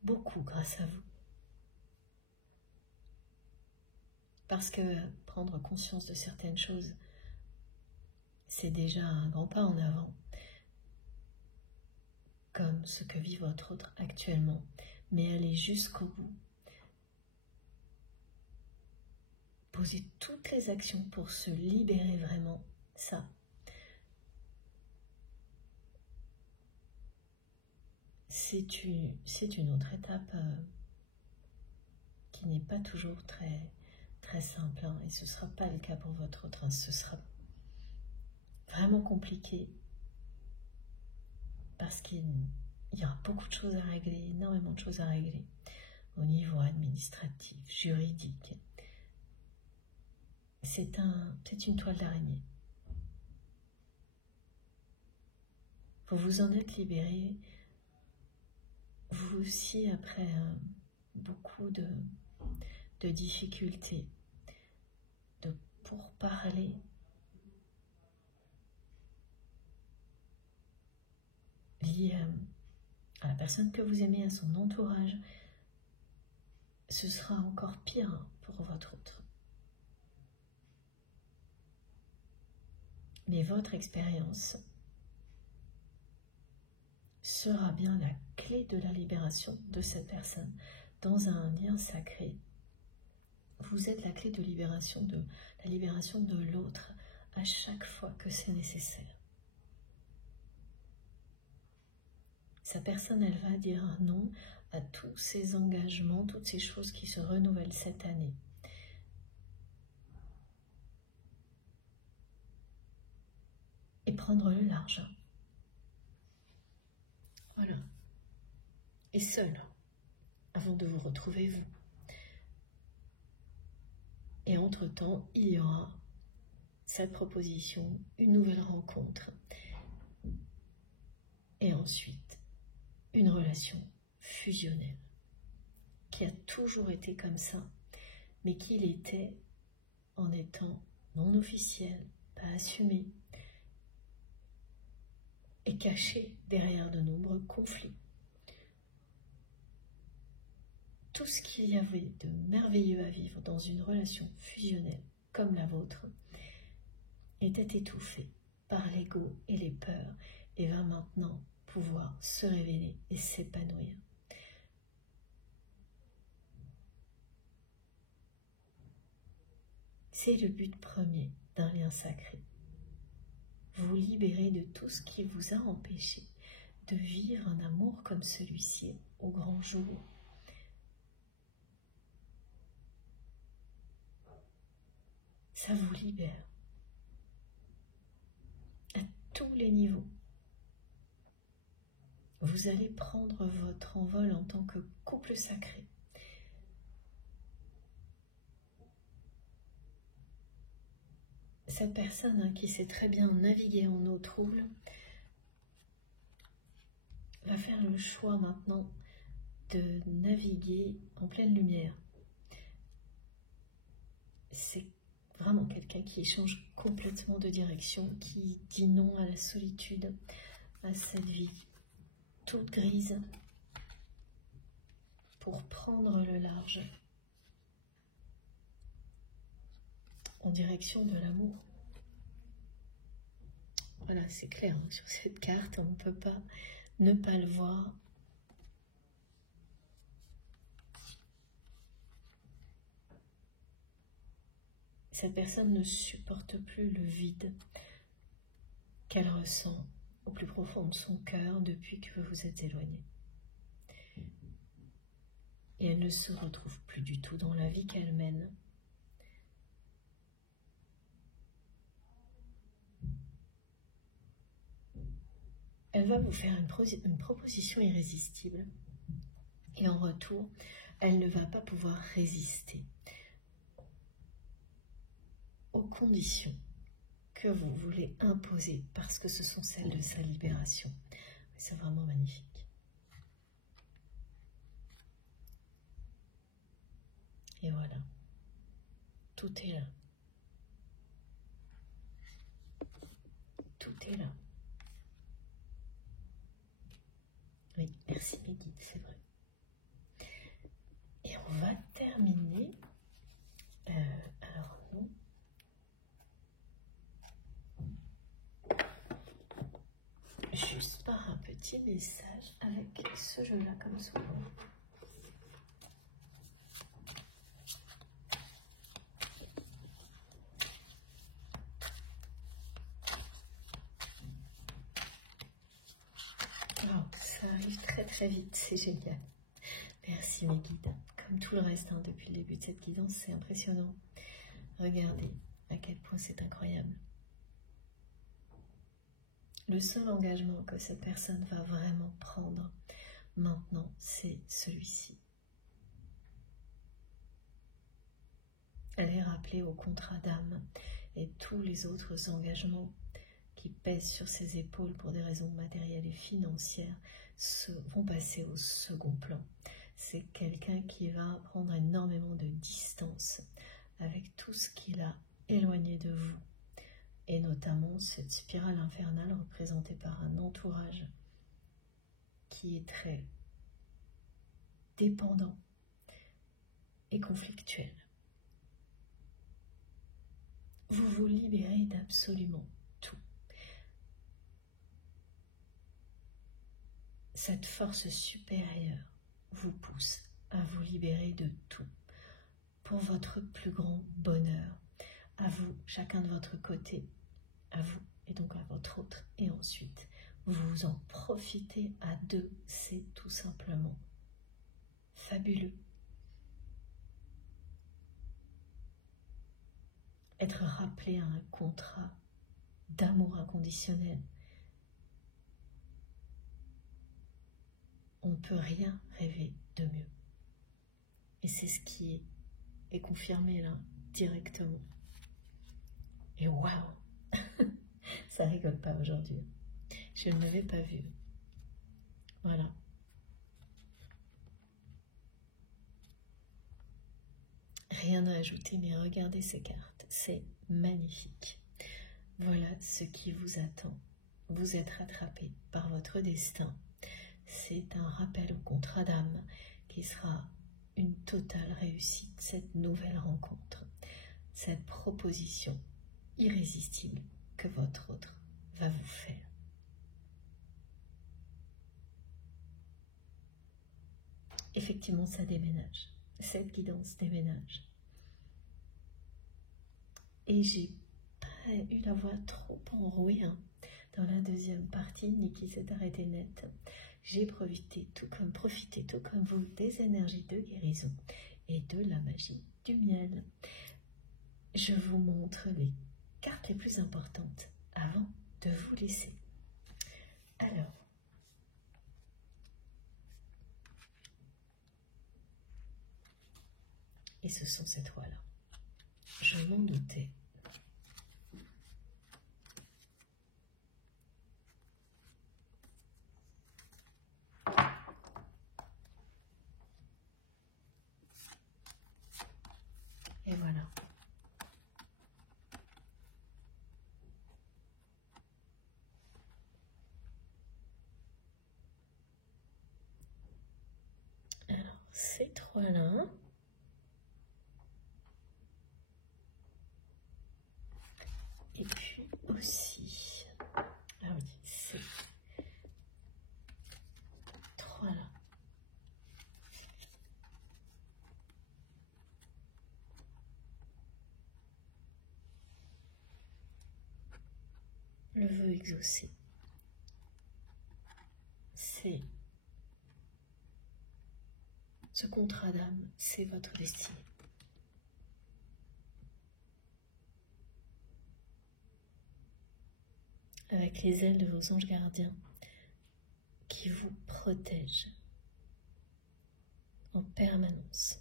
beaucoup grâce à vous. Parce que prendre conscience de certaines choses, c'est déjà un grand pas en avant, comme ce que vit votre autre actuellement, mais aller jusqu'au bout. Poser toutes les actions pour se libérer vraiment, ça. C'est une autre étape qui n'est pas toujours très simple, hein, et ce ne sera pas le cas pour votre autre, hein, ce sera vraiment compliqué parce qu'il y aura beaucoup de choses à régler, énormément de choses à régler au niveau administratif, juridique. C'est une toile d'araignée. Vous vous en êtes libéré, vous aussi, après beaucoup de difficultés, de pourparlers, liés à la personne que vous aimez, à son entourage. Ce sera encore pire pour votre autre. Mais votre expérience sera bien la clé de la libération de cette personne dans un lien sacré. Vous êtes la clé de libération de la libération de l'autre à chaque fois que c'est nécessaire. Sa personne, elle va dire non à tous ces engagements, toutes ces choses qui se renouvellent cette année. Et prendre le large. Voilà. Et seul, avant de vous retrouver vous. Et entre-temps, il y aura cette proposition, une nouvelle rencontre. Et ensuite, une relation fusionnelle, qui a toujours été comme ça, mais qui l'était en étant non officielle, pas assumée, et cachée derrière de nombreux conflits. Tout ce qu'il y avait de merveilleux à vivre dans une relation fusionnelle comme la vôtre était étouffé par l'ego et les peurs et va maintenant pouvoir se révéler et s'épanouir. C'est le but premier d'un lien sacré. Vous libérer de tout ce qui vous a empêché de vivre un amour comme celui-ci au grand jour. Ça vous libère à tous les niveaux. Vous allez prendre votre envol en tant que couple sacré. Cette personne qui sait très bien naviguer en eau trouble va faire le choix maintenant de naviguer en pleine lumière. C'est vraiment quelqu'un qui change complètement de direction, qui dit non à la solitude, à cette vie toute grise, pour prendre le large en direction de l'amour. Voilà, c'est clair, hein, sur cette carte, on ne peut pas ne pas le voir. Cette personne ne supporte plus le vide qu'elle ressent au plus profond de son cœur depuis que vous vous êtes éloignés. Et elle ne se retrouve plus du tout dans la vie qu'elle mène. Elle va vous faire une proposition irrésistible. Et en retour, elle ne va pas pouvoir résister aux conditions que vous voulez imposer parce que ce sont celles de sa libération. C'est vraiment magnifique. Et voilà, tout est là. Tout est là. Oui, merci mes guides, c'est vrai. Et on va terminer. Alors non. Juste par un petit message avec ce jeu-là comme souvent. Ça arrive très très vite, c'est génial. Merci mes guides. Comme tout le reste, hein, depuis le début de cette guidance, c'est impressionnant. Regardez à quel point c'est incroyable. Le seul engagement que cette personne va vraiment prendre maintenant, c'est celui-ci. Elle est rappelée au contrat d'âme et tous les autres engagements qui pèsent sur ses épaules pour des raisons matérielles et financières vont passer au second plan. C'est quelqu'un qui va prendre énormément de distance avec tout ce qui l'a éloigné de vous. Et notamment cette spirale infernale représentée par un entourage qui est très dépendant et conflictuel. Vous vous libérez d'absolument tout. Cette force supérieure vous pousse à vous libérer de tout pour votre plus grand bonheur, à vous, chacun de votre côté, à vous et donc à votre autre, et ensuite vous en profitez à deux, c'est tout simplement fabuleux. Être rappelé à un contrat d'amour inconditionnel, on ne peut rien rêver de mieux. Et c'est ce qui est confirmé là, directement. Et waouh, ça rigole pas aujourd'hui. Je ne l'avais pas vu. Voilà. Rien à ajouter, mais regardez ces cartes, c'est magnifique. Voilà ce qui vous attend. Vous êtes rattrapé par votre destin. C'est un rappel au contrat d'âme qui sera une totale réussite, cette nouvelle rencontre, cette proposition irrésistible que votre autre va vous faire. Effectivement, ça déménage. Cette guidance déménage. Et j'ai pas eu la voix trop enrouée. Dans la deuxième partie, Niki s'est arrêtée net. J'ai profité, tout comme vous, des énergies de guérison et de la magie du miel. Je vous montre les cartes les plus importantes avant de vous laisser. Alors, et ce sont ces trois-là. Je m'en doutais. Et voilà. Alors, ces trois-là. Et puis aussi, ah oui, ces trois-là. Le vœu exaucé, c'est ce contrat d'âme, c'est votre destinée. Avec les ailes de vos anges gardiens qui vous protègent en permanence.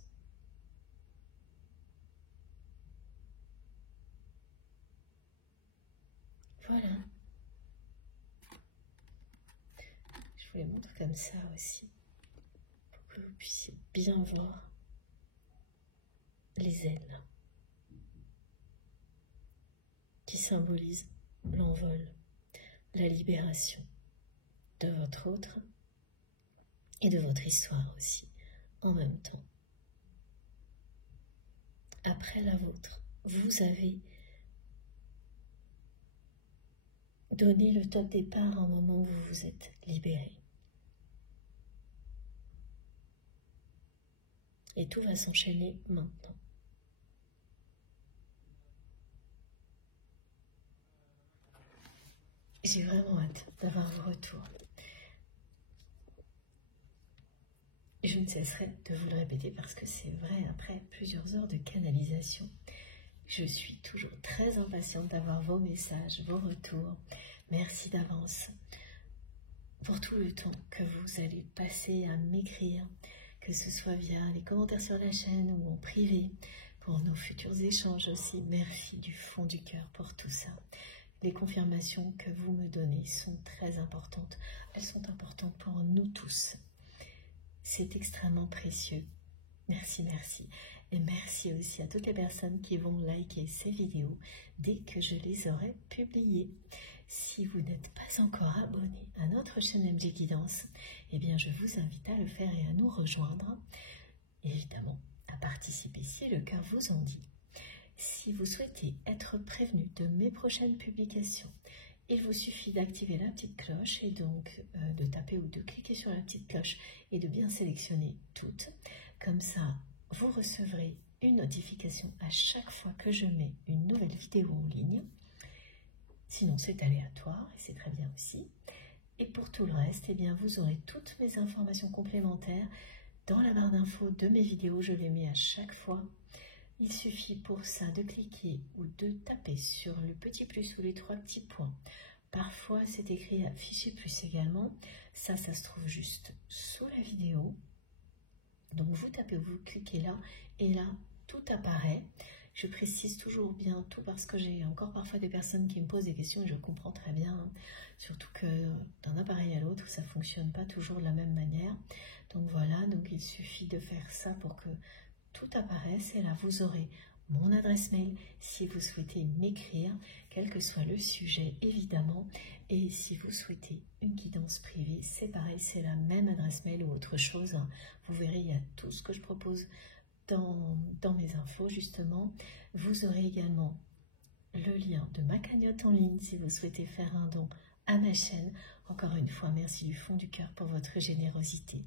Voilà. Je vous les montre comme ça aussi, pour que vous puissiez bien voir les ailes qui symbolisent l'envol, la libération de votre autre et de votre histoire aussi, en même temps. Après la vôtre, vous avez donné le top départ au moment où vous vous êtes libéré. Et tout va s'enchaîner maintenant. J'ai vraiment hâte d'avoir vos retours. Je ne cesserai de vous le répéter parce que c'est vrai, après plusieurs heures de canalisation, je suis toujours très impatiente d'avoir vos messages, vos retours. Merci d'avance pour tout le temps que vous allez passer à m'écrire, que ce soit via les commentaires sur la chaîne ou en privé, pour nos futurs échanges aussi. Merci du fond du cœur pour tout ça. Les confirmations que vous me donnez sont très importantes. Elles sont importantes pour nous tous. C'est extrêmement précieux. Merci, merci. Et merci aussi à toutes les personnes qui vont liker ces vidéos dès que je les aurai publiées. Si vous n'êtes pas encore abonné à notre chaîne MG Guidance, eh bien je vous invite à le faire et à nous rejoindre. Évidemment, à participer si le cœur vous en dit. Si vous souhaitez être prévenu de mes prochaines publications, il vous suffit d'activer la petite cloche et donc de taper ou de cliquer sur la petite cloche et de bien sélectionner toutes. Comme ça, vous recevrez une notification à chaque fois que je mets une nouvelle vidéo en ligne. Sinon, c'est aléatoire et c'est très bien aussi. Et pour tout le reste, eh bien, vous aurez toutes mes informations complémentaires dans la barre d'infos de mes vidéos. Je les mets à chaque fois. Il suffit pour ça de cliquer ou de taper sur le petit plus ou les 3 petits points. Parfois, c'est écrit afficher plus également. Ça se trouve juste sous la vidéo. Donc, vous tapez ou vous cliquez là et là, tout apparaît. Je précise toujours bien tout parce que j'ai encore parfois des personnes qui me posent des questions et je comprends très bien. Surtout que d'un appareil à l'autre, ça ne fonctionne pas toujours de la même manière. Donc voilà, donc il suffit de faire ça pour que tout apparaisse et là vous aurez mon adresse mail si vous souhaitez m'écrire, quel que soit le sujet évidemment, et si vous souhaitez une guidance privée, c'est pareil, c'est la même adresse mail ou autre chose. Vous verrez, il y a tout ce que je propose dans mes infos justement. Vous aurez également le lien de ma cagnotte en ligne si vous souhaitez faire un don à ma chaîne. Encore une fois, merci du fond du cœur pour votre générosité.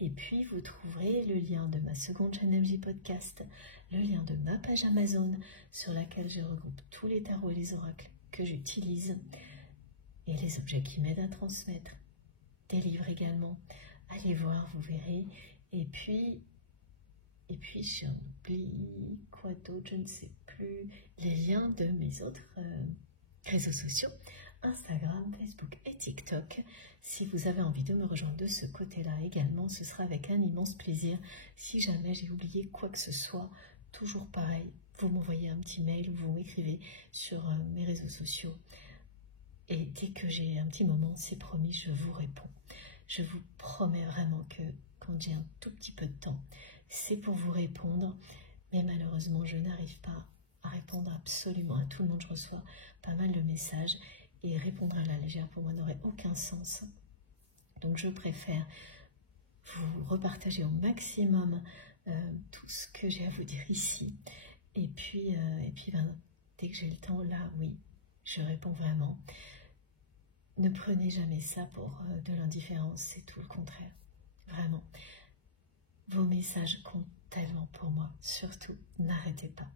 Et puis, vous trouverez le lien de ma seconde chaîne MJ Podcast, le lien de ma page Amazon sur laquelle je regroupe tous les tarots et les oracles que j'utilise et les objets qui m'aident à transmettre. Des livres également. Allez voir, vous verrez. Et puis j'en oublie quoi d'autre, je ne sais plus. Les liens de mes autres réseaux sociaux. Instagram, Facebook et TikTok. Si vous avez envie de me rejoindre de ce côté-là également, ce sera avec un immense plaisir. Si jamais j'ai oublié quoi que ce soit, toujours pareil, vous m'envoyez un petit mail ou vous m'écrivez sur mes réseaux sociaux. Et dès que j'ai un petit moment, c'est promis, je vous réponds. Je vous promets vraiment que quand j'ai un tout petit peu de temps, c'est pour vous répondre. Mais malheureusement, je n'arrive pas à répondre absolument à tout le monde. Je reçois pas mal de messages. Et répondre à la légère pour moi n'aurait aucun sens. Donc je préfère vous repartager au maximum tout ce que j'ai à vous dire ici. Et puis dès que j'ai le temps, là, oui, je réponds vraiment. Ne prenez jamais ça pour de l'indifférence, c'est tout le contraire. Vraiment. Vos messages comptent tellement pour moi. Surtout, n'arrêtez pas.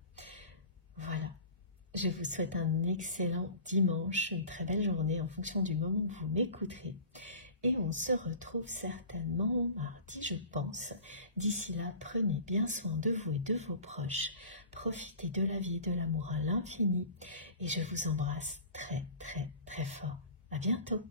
Voilà. Je vous souhaite un excellent dimanche, une très belle journée en fonction du moment où vous m'écouterez. Et on se retrouve certainement mardi, je pense. D'ici là, prenez bien soin de vous et de vos proches. Profitez de la vie et de l'amour à l'infini. Et je vous embrasse très, très, très fort. À bientôt.